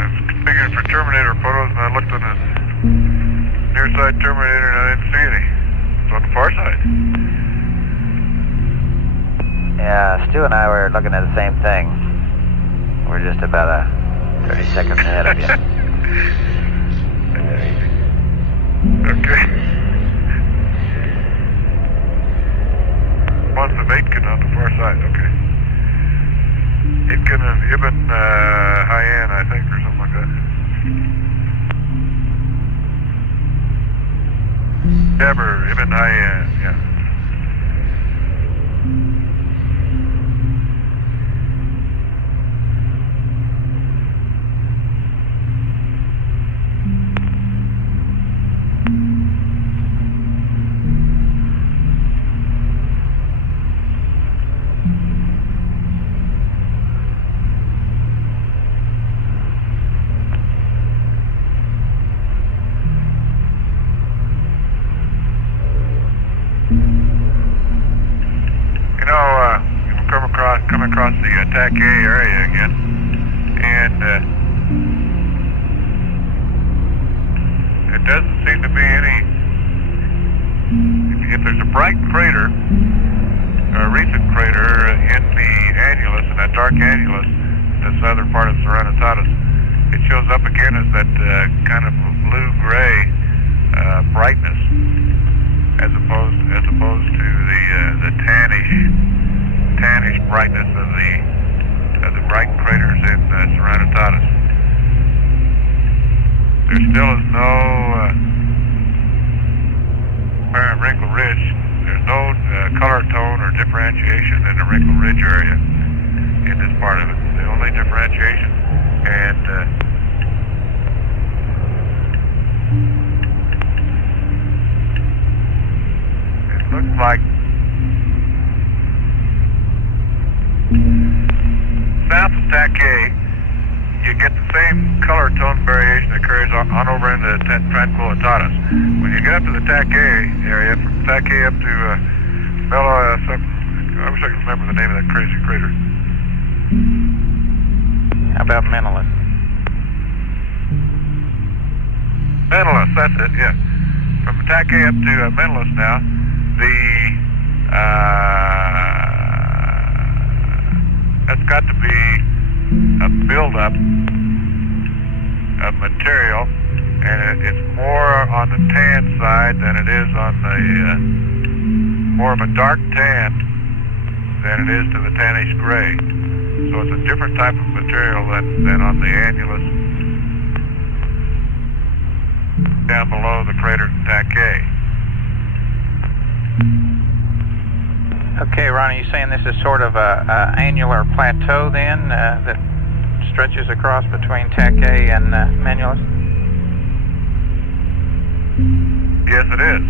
was figuring for Terminator photos, and I looked on the near side Terminator, and I didn't see any. It's on the far side. Yeah, Stu and I were looking at the same thing. We're just about 30 seconds ahead of you. Okay. Once the Aitken on the far side, okay. Aitken and Ibn Hayyan, I think, or something like that. Eber, Ibn Hayyan, yeah. TAC A area again. And it doesn't seem to be any, if there's a bright crater, or a recent crater in the annulus, in that dark annulus, the southern part of Serenitatis, it shows up again as that kind of blue-gray brightness, as opposed to the tannish brightness of the bright craters in Serenitatis. There still is no apparent wrinkle ridge. There's no color tone or differentiation in the wrinkle ridge area in this part of it. The only differentiation, and it looks like south of TAC A, you get the same color tone variation that carries on over into Tranquillitatis. When you get up to the TAC A area, from TAC A up to I wish I could remember the name of that crazy crater. How about Menelaus? Menelaus, that's it, yeah. From TAC A up to Menelaus now, that's got to be a buildup of material, and it's more on the tan side than it is on the, more of a dark tan than it is to the tannish gray. So it's a different type of material than on the annulus down below the crater TAC A. Okay, Ronnie, you saying this is sort of a annular plateau then that stretches across between TAC A and Menelaus? Yes, it is.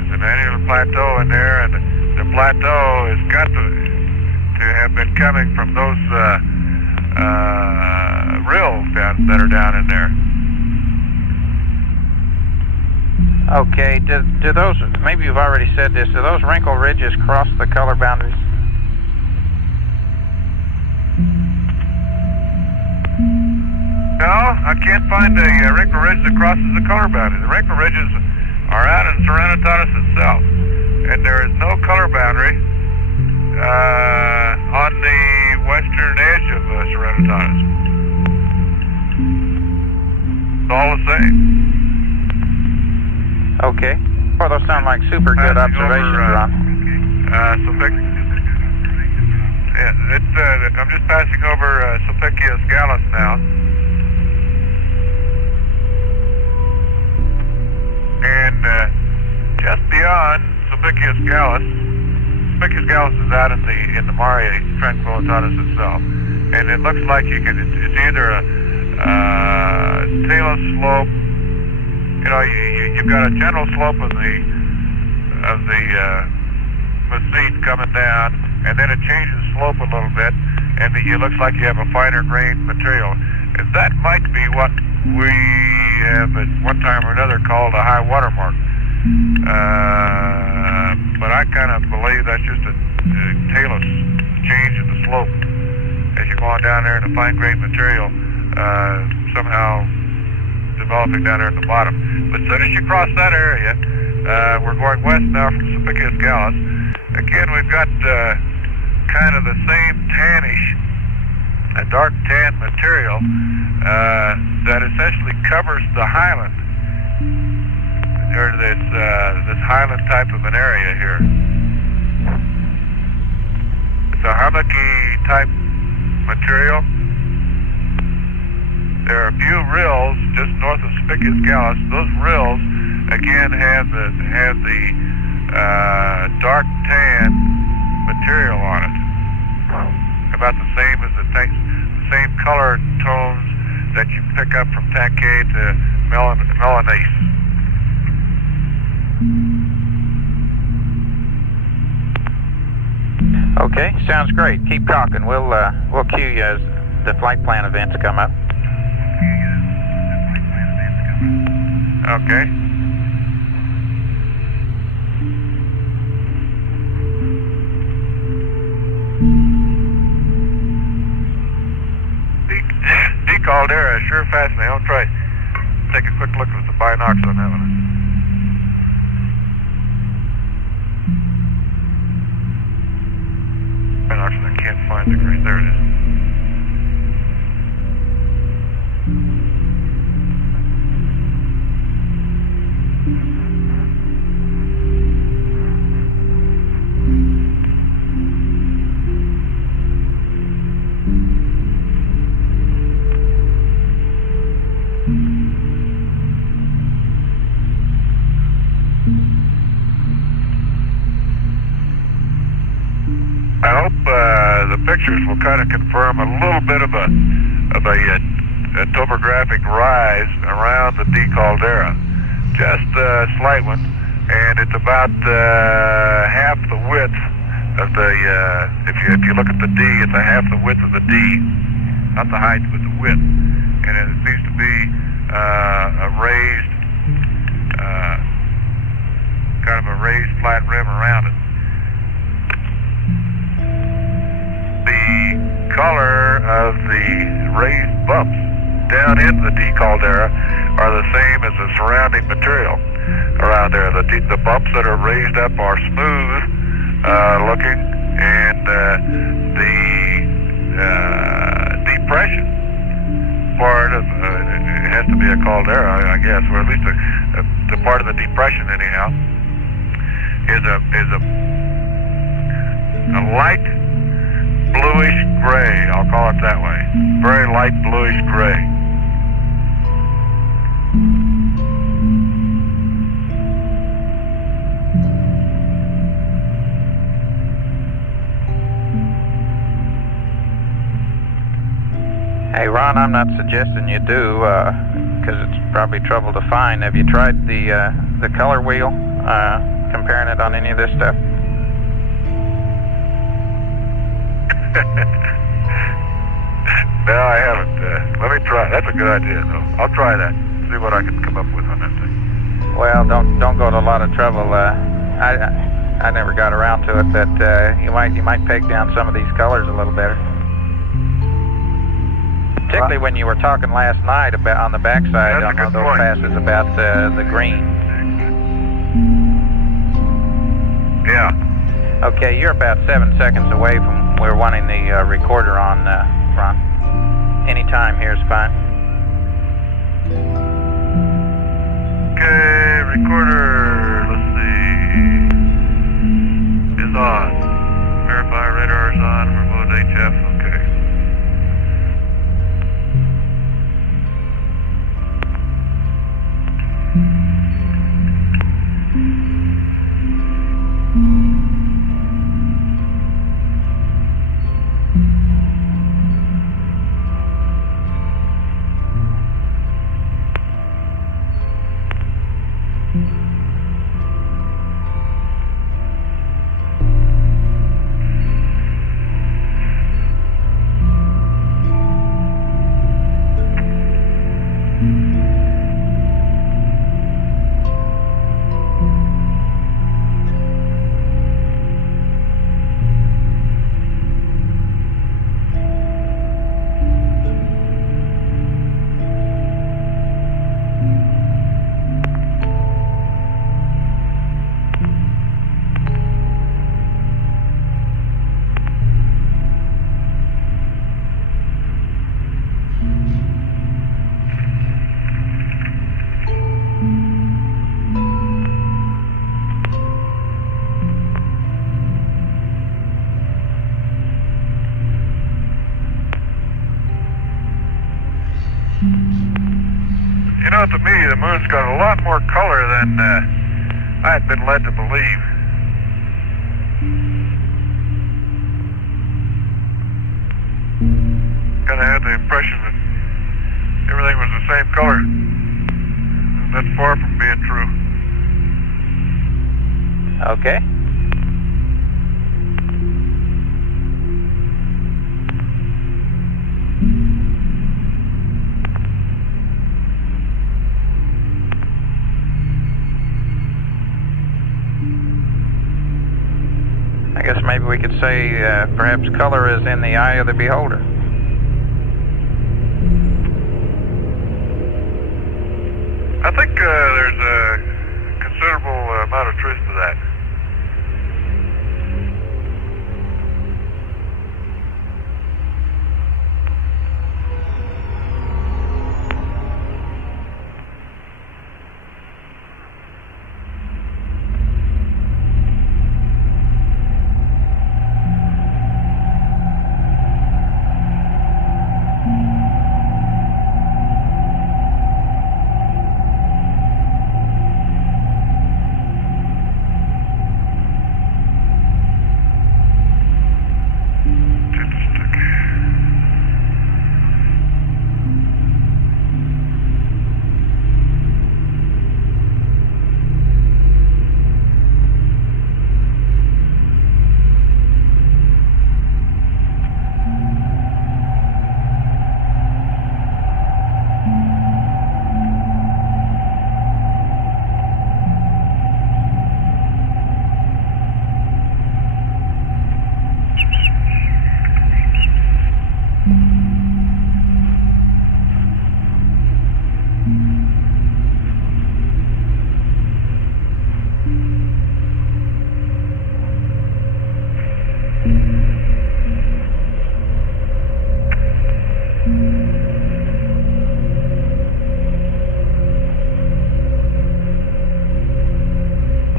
It's an annular plateau in there, and the plateau has got to have been coming from those rills that are down in there. Okay, do those, maybe you've already said this, do those wrinkle ridges cross the color boundaries? No, I can't find a wrinkle ridge that crosses the color boundary. The wrinkle ridges are out in Serenitatis itself, and there is no color boundary on the western edge of Serenitatis. It's all the same. Okay. Well, those sound like super good observations, Ron. I'm just passing over Sulpicius Gallus now. And just beyond Sulpicius Gallus is out in the Mare Tranquillitatis itself. And it looks like it's either a talus slope. You know, you've got a general slope of the mesite coming down, and then it changes slope a little bit, and it looks like you have a finer grained material. And that might be what we have at one time or another called a high water mark. But I kind of believe that's just a talus change in the slope as you're going down there in the fine grained material, somehow developing down there at the bottom. But as soon as you cross that area, we're going west now from Sulpicius Gallus. Again, we've got kind of the same tannish, a dark tan material that essentially covers the highland, or this highland type of an area here. It's a hummocky type material. There are a few rills just north of Sulpicius Gallus. Those rills, again, have the dark tan material on it. About the same as the same color tones that you pick up from TAC A to Menelaus. Okay, sounds great. Keep talking. We'll cue you as the flight plan events come up. Okay. caldera is sure fascinating. I'll try take a quick look with the binocs on that one. Binocs, I can't find the green. There it is. I hope the pictures will kind of confirm a little bit of a topographic rise around the D caldera, just a slight one, and it's about half the width of the. If you look at the D, it's a half the width of the D, not the height, but the width, and it seems to be a raised, kind of a raised flat rim around it. The color of the raised bumps down in the D caldera are the same as the surrounding material around there. The bumps that are raised up are smooth looking, and the depression part of it has to be a caldera, I guess, or at least the part of the depression anyhow is a light bluish gray, I'll call it that way. Very light bluish gray. Hey Ron, I'm not suggesting you do, because it's probably trouble to find. Have you tried the color wheel, comparing it on any of this stuff? No, I haven't. Let me try. That's a good idea, though. I'll try that. See what I can come up with on that thing. Well, don't go to a lot of trouble. I never got around to it. But you might peg down some of these colors a little better. Particularly when you were talking last night about on the backside on those passes about the green. Yeah. Okay, you're about 7 seconds away from we're wanting the recorder on, Ron. Any time here is fine. Okay, recorder, let's see, is on. Verify radar is on, remote HF, okay. You know, to me, the moon's got a lot more color than I had been led to believe. Kind of had the impression that everything was the same color. That's far from being true. Okay. I guess maybe we could say perhaps color is in the eye of the beholder. think there's a considerable amount of truth to that.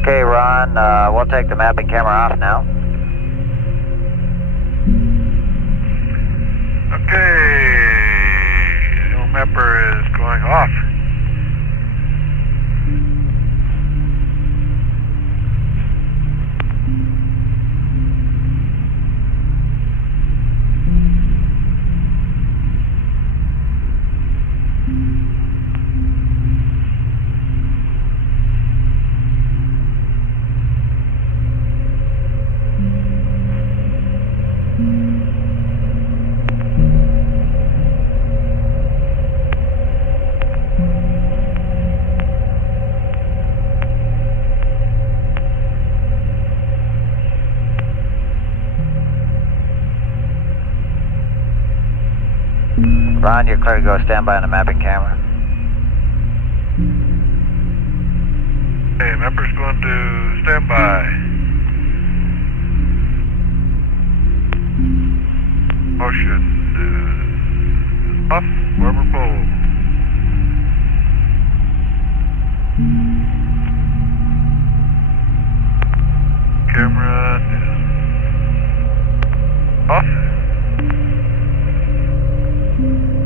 Okay, Ron, we'll take the mapping camera off now. Okay, the old mapper is going off. Ron, you're clear to go. Stand by on the mapping camera. Okay, mapper's going to stand by. Motion off, rubber pole. Camera is off.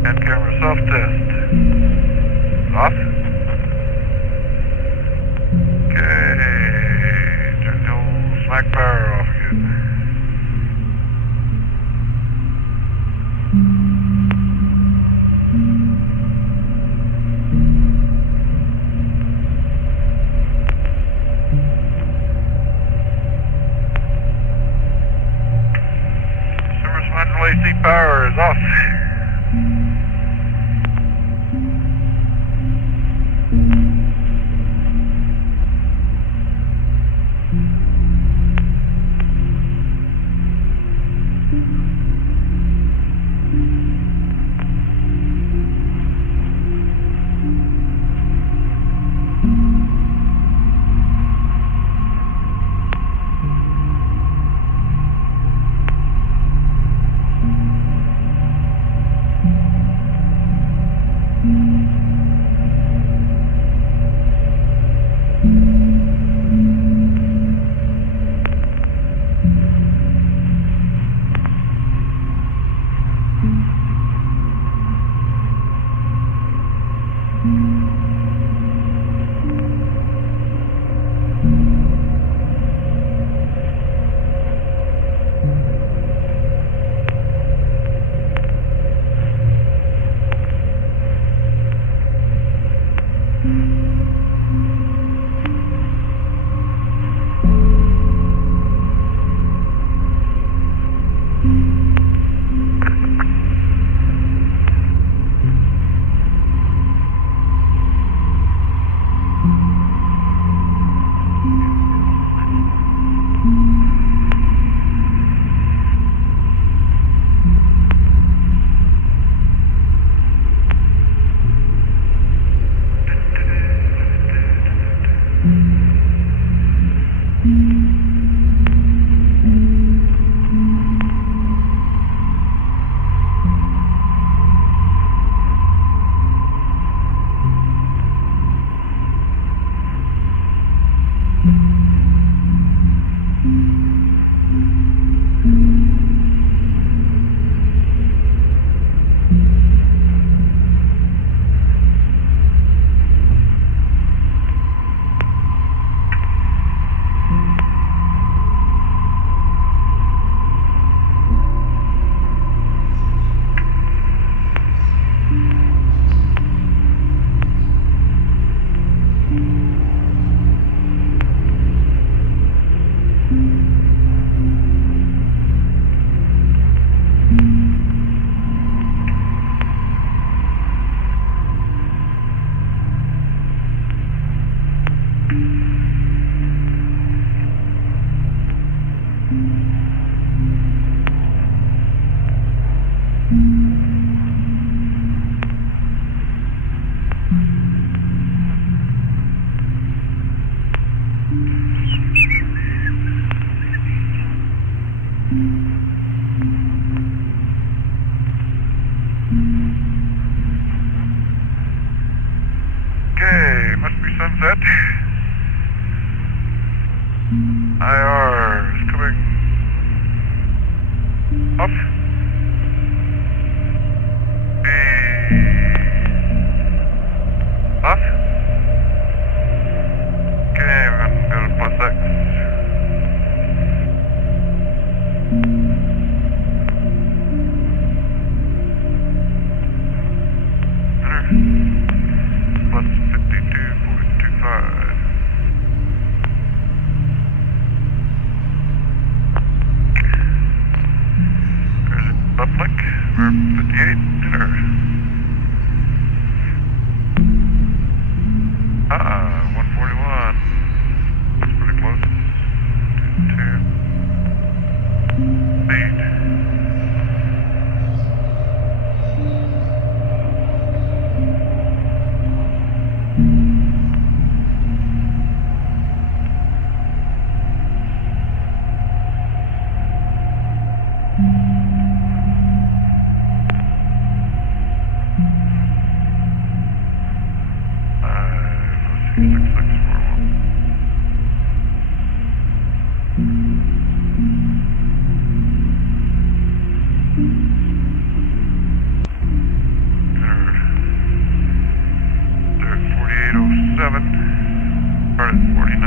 And camera self-test. Off. Okay. Turn the old slack power off again. Service manual AC power is off.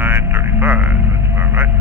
49.35. That's about right.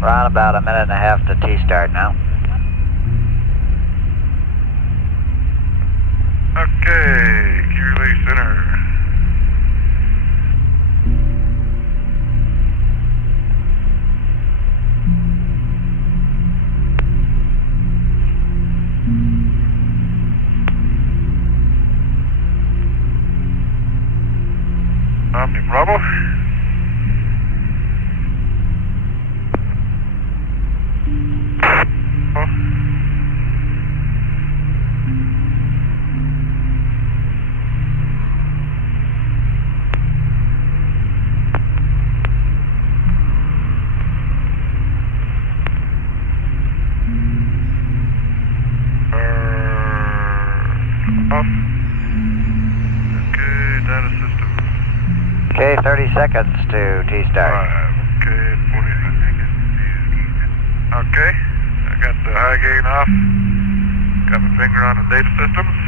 We're on about a minute and a half to T-start now. Okay, key release center. Omni Bravo. Off. Okay, data system. Okay, 30 seconds to T-start. Okay, 40 seconds. Okay, I got the high gain off. Got my finger on the data systems.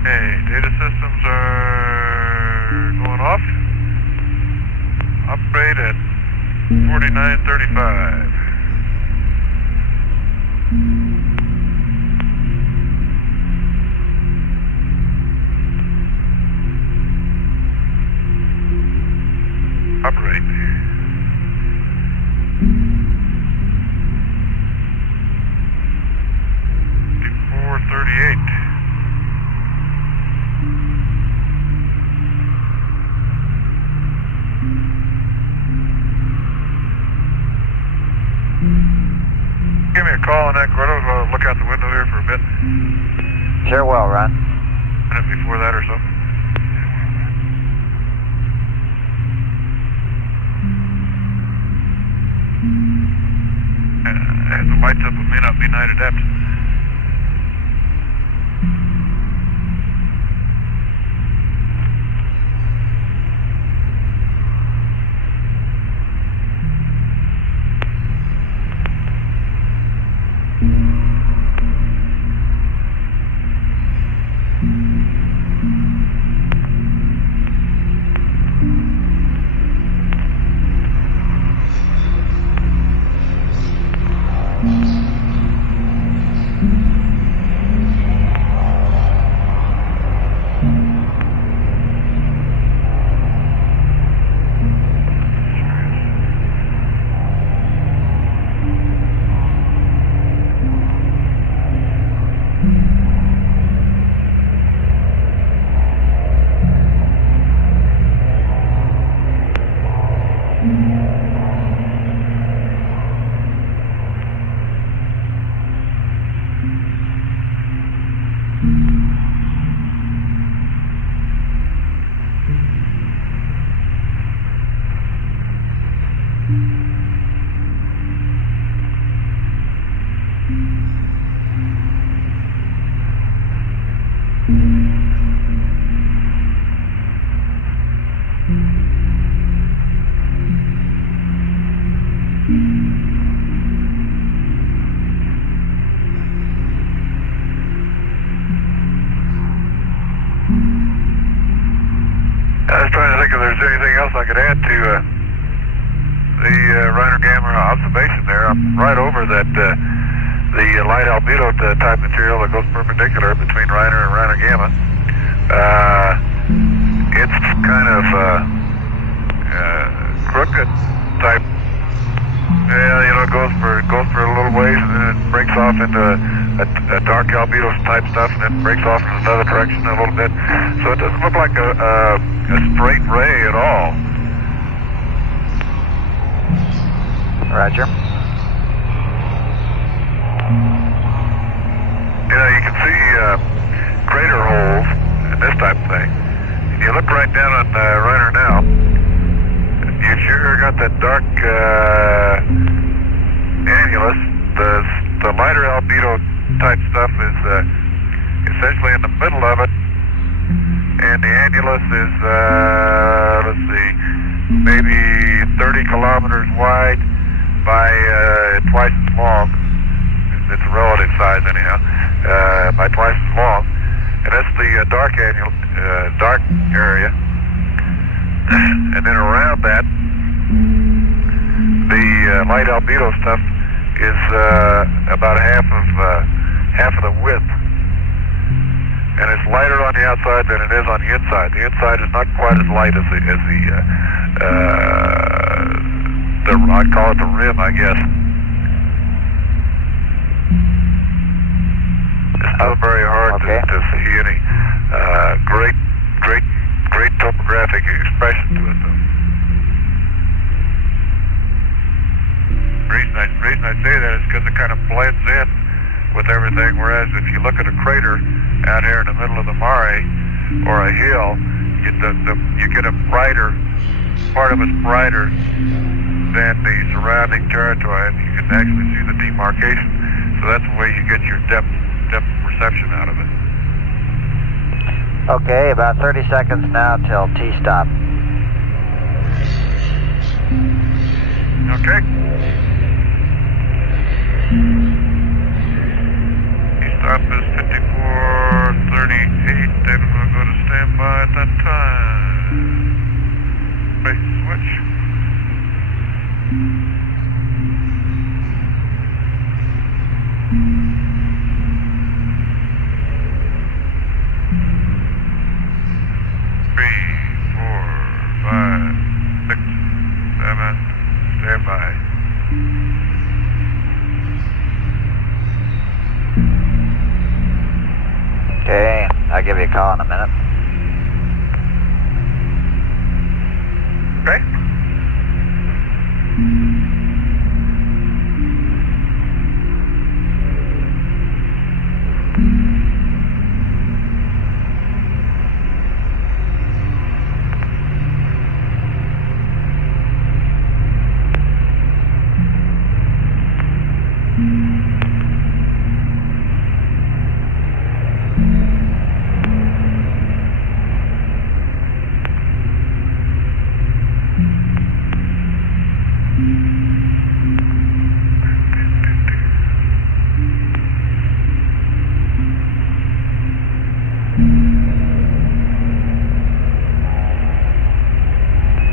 Okay, data systems are going off. Upgrade at 49.35. Operate. 5438. Give me a call on that, Gordo. I'll look out the window here for a bit. Sure will, Ron. A minute before that or something. Has the lights up, it may not be night adept. I was trying to think if there's anything else I could add to the Reiner Gamma observation there. I'm right over that the light albedo type material that goes perpendicular between Reiner and Reiner Gamma. It's kind of crooked type. Yeah, you know, it goes for a little ways and then it breaks off into a dark albedo type stuff and then breaks off in another direction a little bit. So it doesn't look like a straight ray at all. Roger. You know, you can see crater holes and this type of thing. And you look right down on Reiner now, you sure got that dark annulus. The lighter albedo type stuff is essentially in the middle of it, and the annulus is, let's see, maybe 30 kilometers wide by twice as long. It's a relative size anyhow, by twice as long, and that's the dark area. And then around that, the light albedo stuff is about half of the width, and it's lighter on the outside than it is on the inside. The inside is not quite as light as the I'd call it the rim, I guess. It's not very hard to see any great topographic expression to it, though. The reason I say that is because it kind of blends in with everything, whereas if you look at a crater out here in the middle of the mare or a hill, you get a brighter, part of it's brighter than the surrounding territory, and you can actually see the demarcation. So that's the way you get your depth perception out of it. Okay, about 30 seconds now till T-stop. Okay. T-stop is 54:38, then we'll go to standby at that time. Base switch. Standby. Okay, I'll give you a call in a minute. Okay.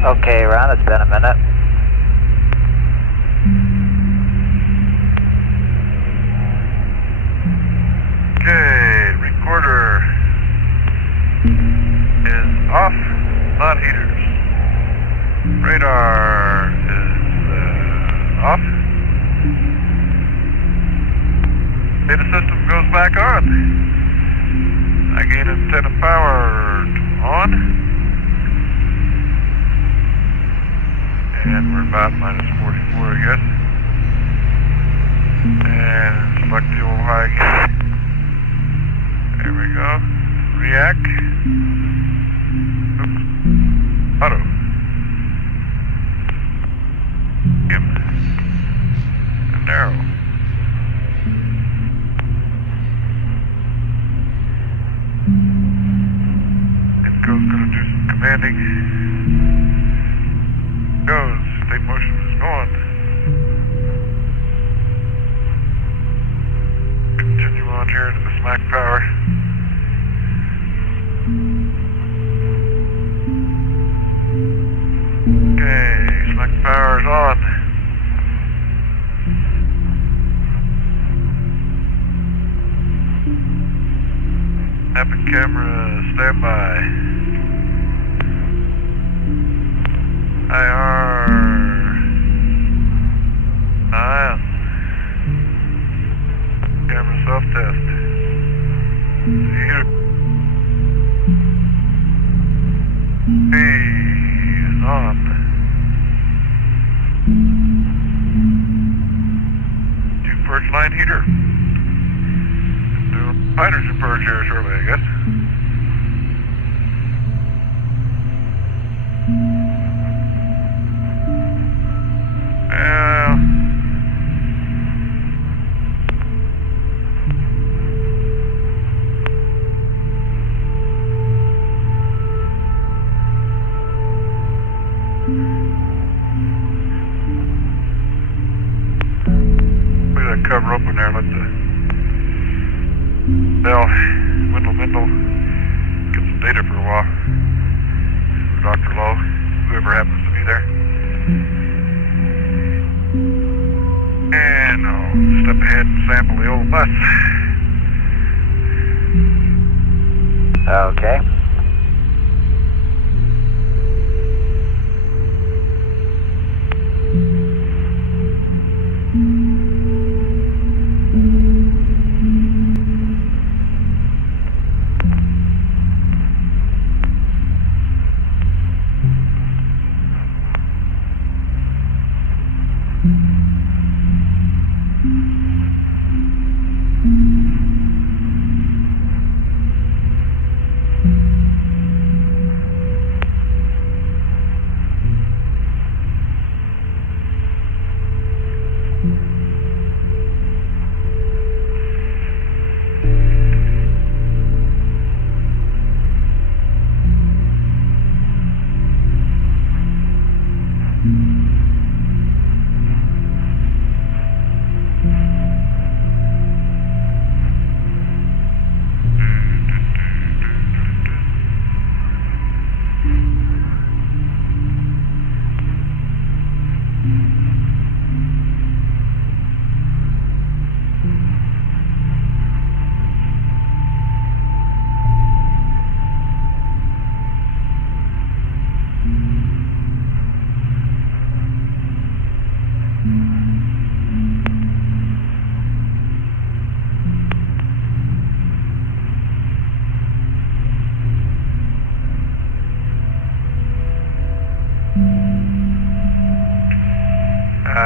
Okay, Ron, it's been a minute. Okay, recorder is off, not heaters. Radar is off. Data system goes back on. I gain antenna power on. And we're about minus 44, I guess. And select the old high again. There we go. React. Oops. Auto. Dim. And narrow. Inco's gonna do some commanding. Goes. State motion is going. Continue on here to the smack power. stand by. IR 9. Camera self-test. Is on. Two perch line heater. Do hydrogen perch here shortly, I guess. Cover open there, let the bell windle get some data for a while for Dr. Lowe, whoever happens to be there. And I'll step ahead and sample the old bus. Okay.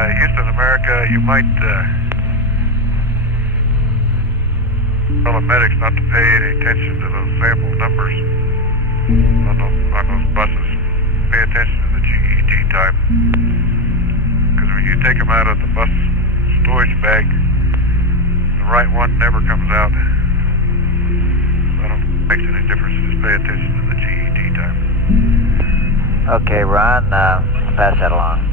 Houston, America, you might tell the medics not to pay any attention to those sample numbers on those buses. Pay attention to the GET time. Because when you take them out of the bus storage bag, the right one never comes out. I don't think it makes any difference. Just pay attention to the GET time. Okay, Ron, pass that along.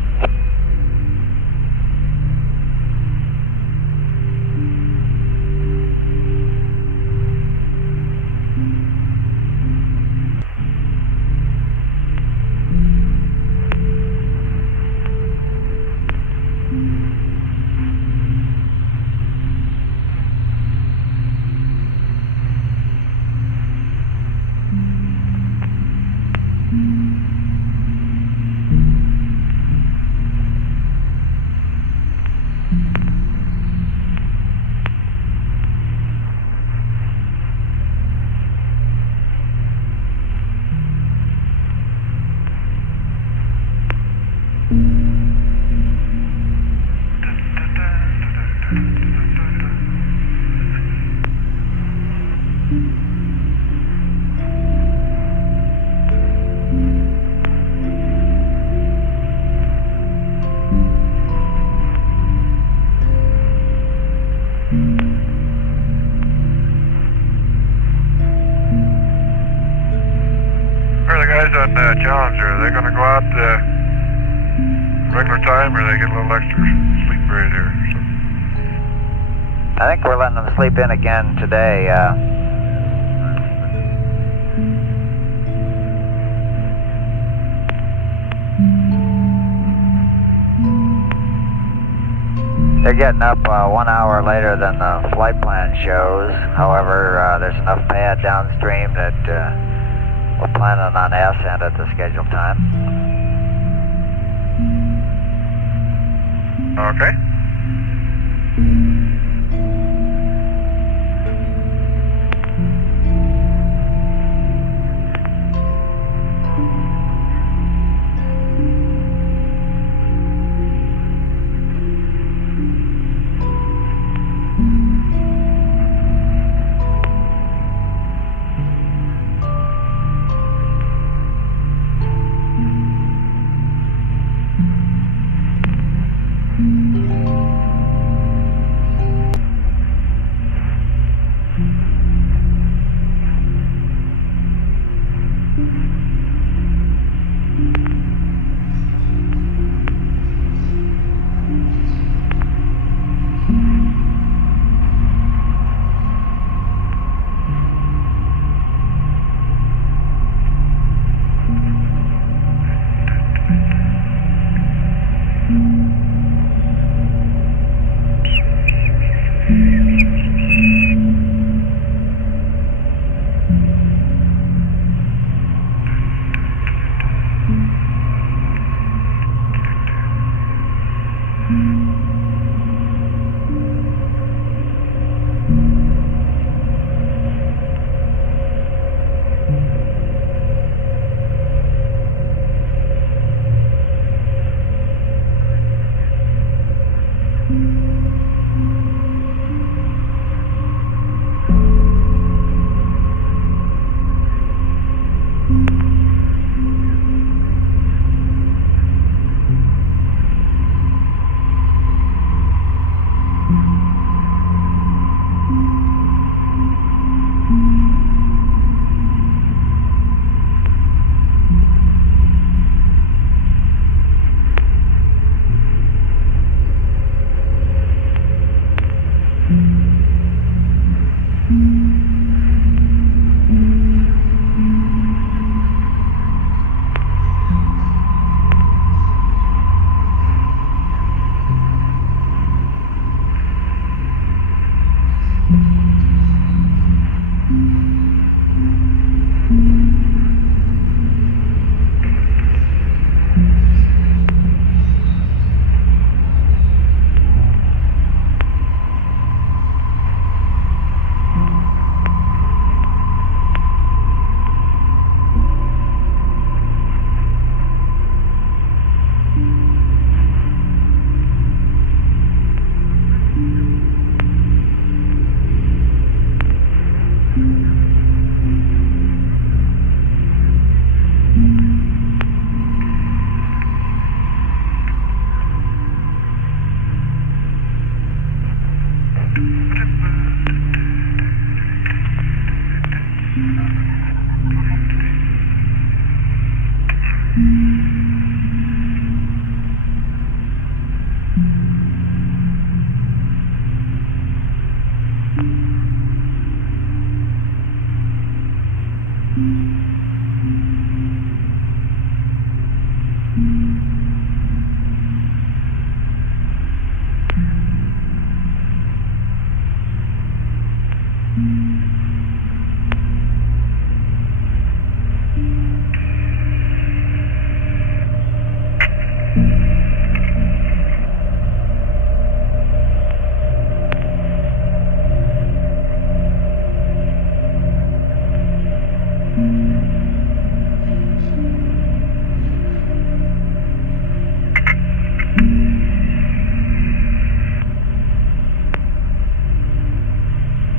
On Challenger, are they going to go out regular time, or they get a little extra sleep period here? I think we're letting them sleep in again today. They're getting up 1 hour later than the flight plan shows. However, there's enough pad downstream that we're planning on ascent at the scheduled time. Okay.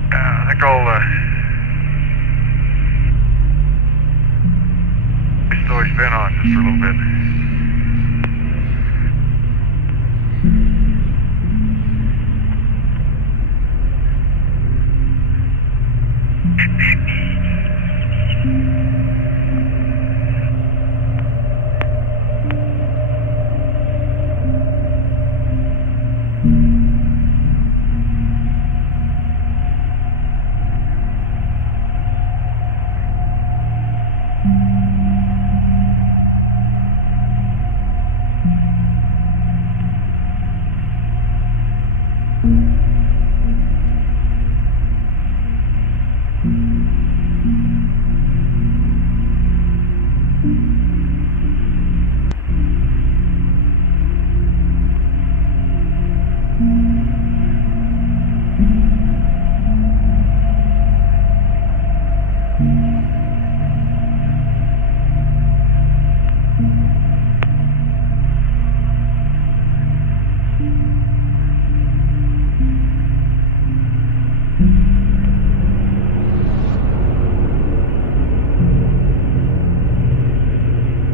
I think I'll slow his spin on just for a little bit.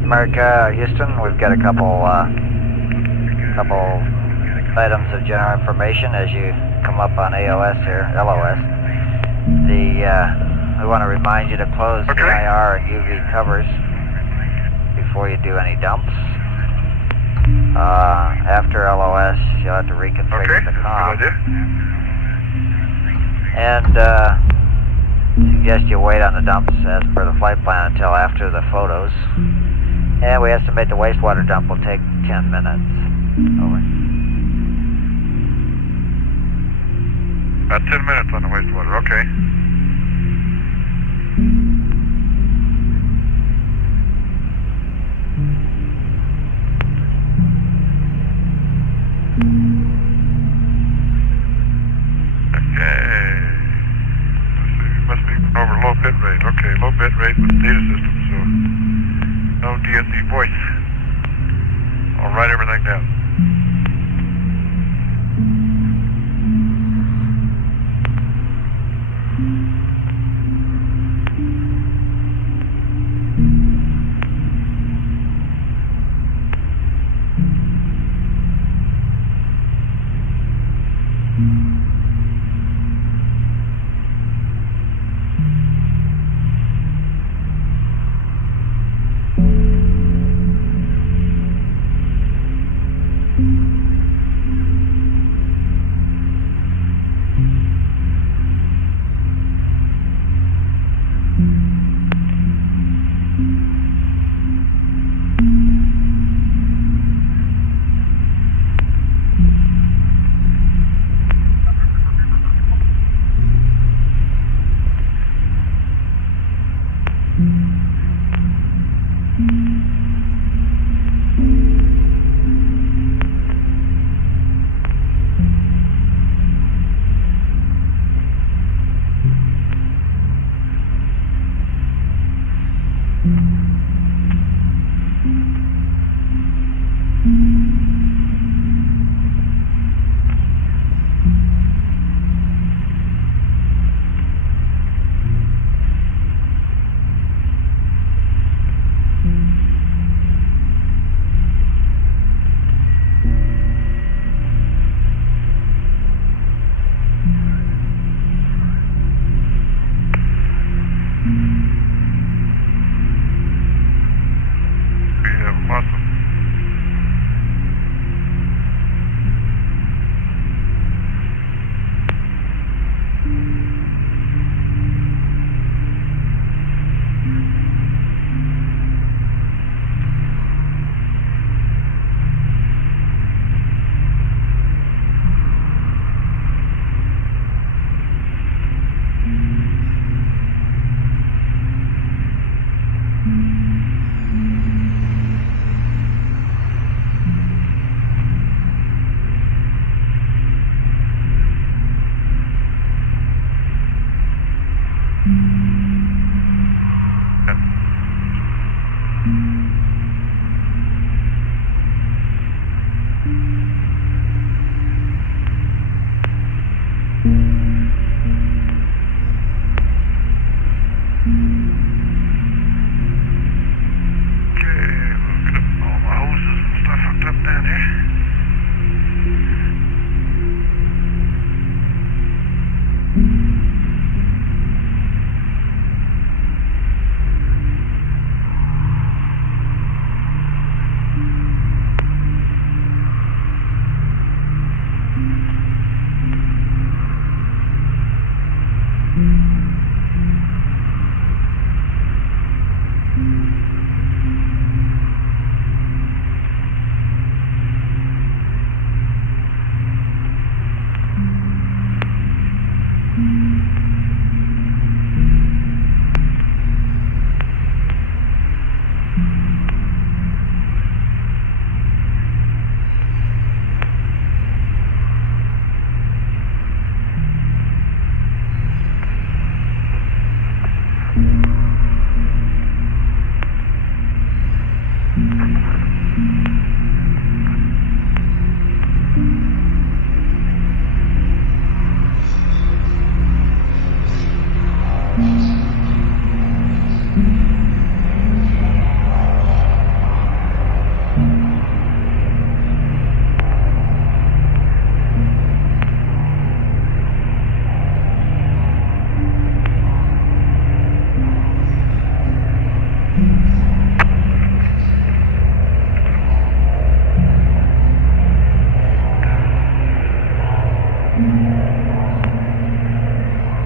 America, Houston, we've got a couple items of general information as you come up on AOS here, LOS. We want to remind you to close the IR and UV covers before you do any dumps. After LOS, you'll have to reconfigure the comm. And suggest you wait on the dumps as per the flight plan until after the photos. And we estimate the wastewater dump will take 10 minutes. Over. 10 minutes on the wastewater, okay. Okay. Must be over low bit rate. Okay, low bit rate with data system, so no DSC voice. I'll write everything down.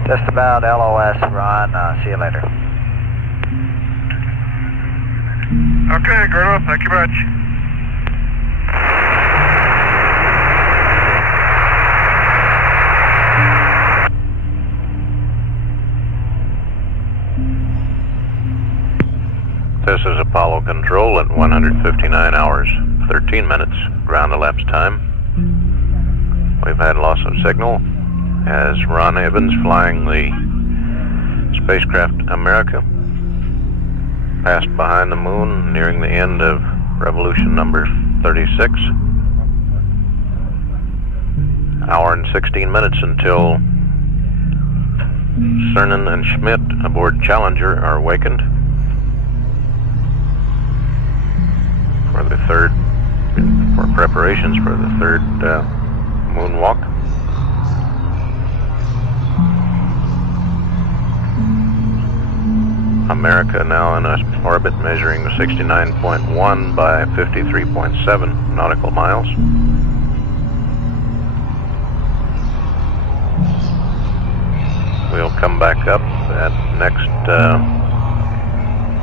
Just about LOS, Ron. See you later. Okay, Gordo, thank you much. This is Apollo Control at 159 hours, 13 minutes, ground elapsed time. We've had loss of signal as Ron Evans, flying the spacecraft America, passed behind the moon, nearing the end of revolution number 36. Hour and 16 minutes until Cernan and Schmidt aboard Challenger are awakened for preparations for the third moonwalk. America now in a orbit measuring 69.1 by 53.7 nautical miles. We'll come back up at next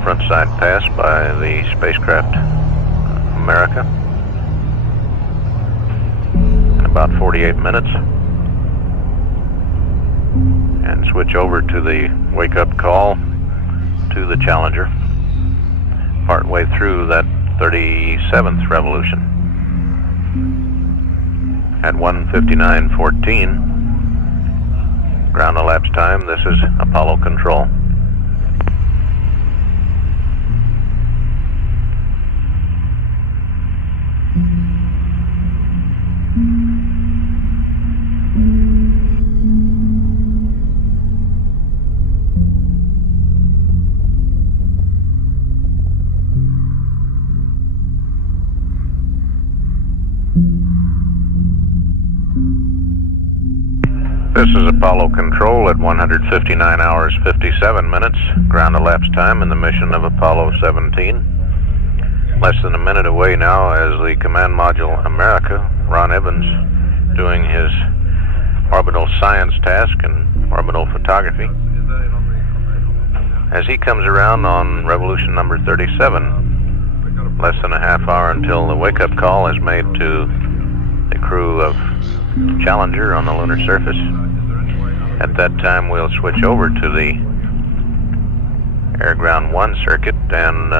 frontside pass by the spacecraft America in about 48 minutes and switch over to the wake-up call to the Challenger partway through that 37th revolution at 1:59:14 ground elapsed time. This is Apollo Control. This is Apollo Control at 159 hours, 57 minutes, ground elapsed time in the mission of Apollo 17. Less than a minute away now as the Command Module America, Ron Evans, doing his orbital science task and orbital photography. As he comes around on revolution number 37, less than a half hour until the wake-up call is made to the crew of Challenger on the lunar surface. At that time, we'll switch over to the Air-Ground 1 circuit and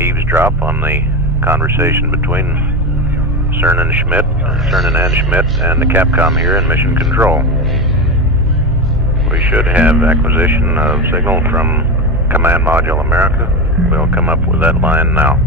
eavesdrop on the conversation between Cernan and Schmidt and the Capcom here in Mission Control. We should have acquisition of signal from Command Module America. We'll come up with that line now.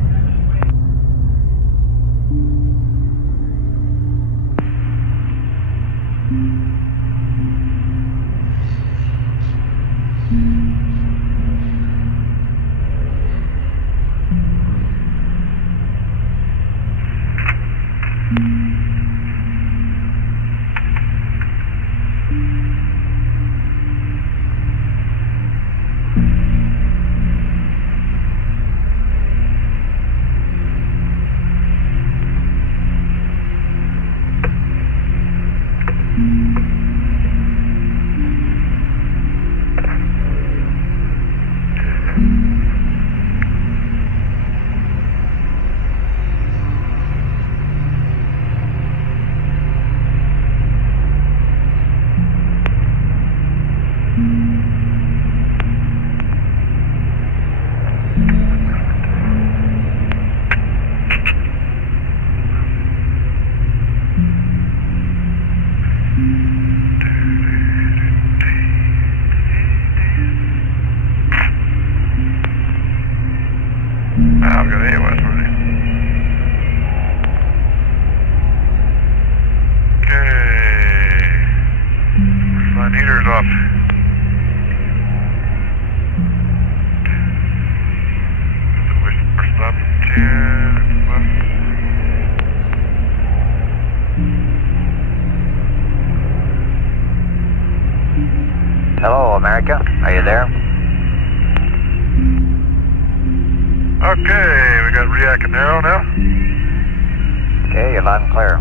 I've got AOS ready. Okay. Line heater's off. Whisper stop 10 left. Hello, America. Are you there? Okay, we got React and Arrow now. Okay, you're loud and clear.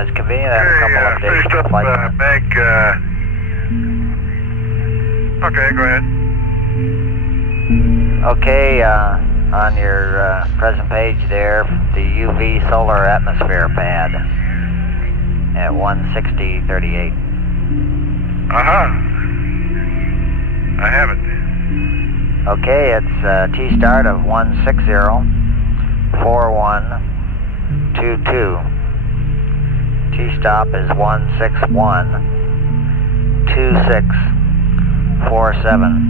it's convenient, I have a couple of finished additional up flight plans. Meg. Okay, go ahead. Okay, on your present page there, the UV solar atmosphere pad at 160.38. I have it. Okay, it's T-start of 160.4122. T-stop is 161.2647.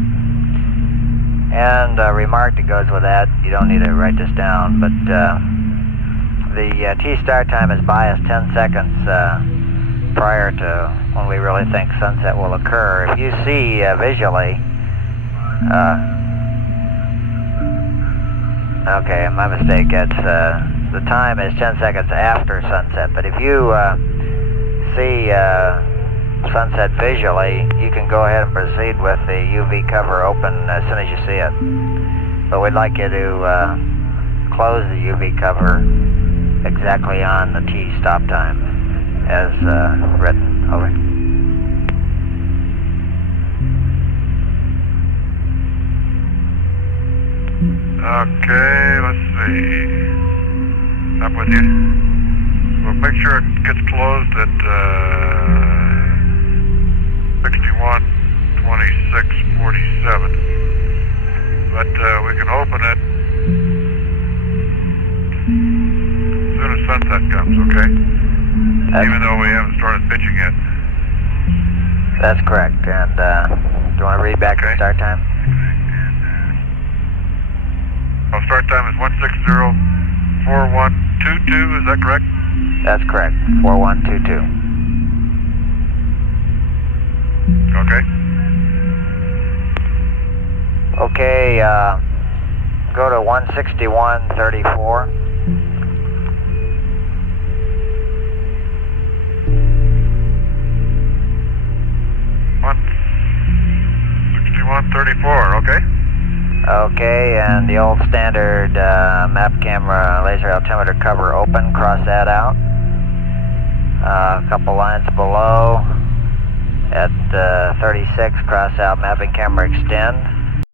And a remark that goes with that, you don't need to write this down, but the T-start time is biased 10 seconds prior to when we really think sunset will occur. If you see visually, okay, my mistake, it's the time is 10 seconds after sunset, but if you see sunset visually, you can go ahead and proceed with the UV cover open as soon as you see it. But we'd like you to close the UV cover exactly on the T-stop time as written. Over. Okay, let's see. I'm with you. We'll make sure it gets closed at 61:26:47. But we can open it as soon as sunset comes, okay? Even though we haven't started pitching yet. That's correct. And do you want to read back the start time? Well, start time is 160.4122, is that correct? That's correct, 4122. Okay. Okay, go to 161.34. Okay. Okay, and the old standard map camera laser altimeter cover open, cross that out. A couple lines below at 36, cross out mapping camera extend.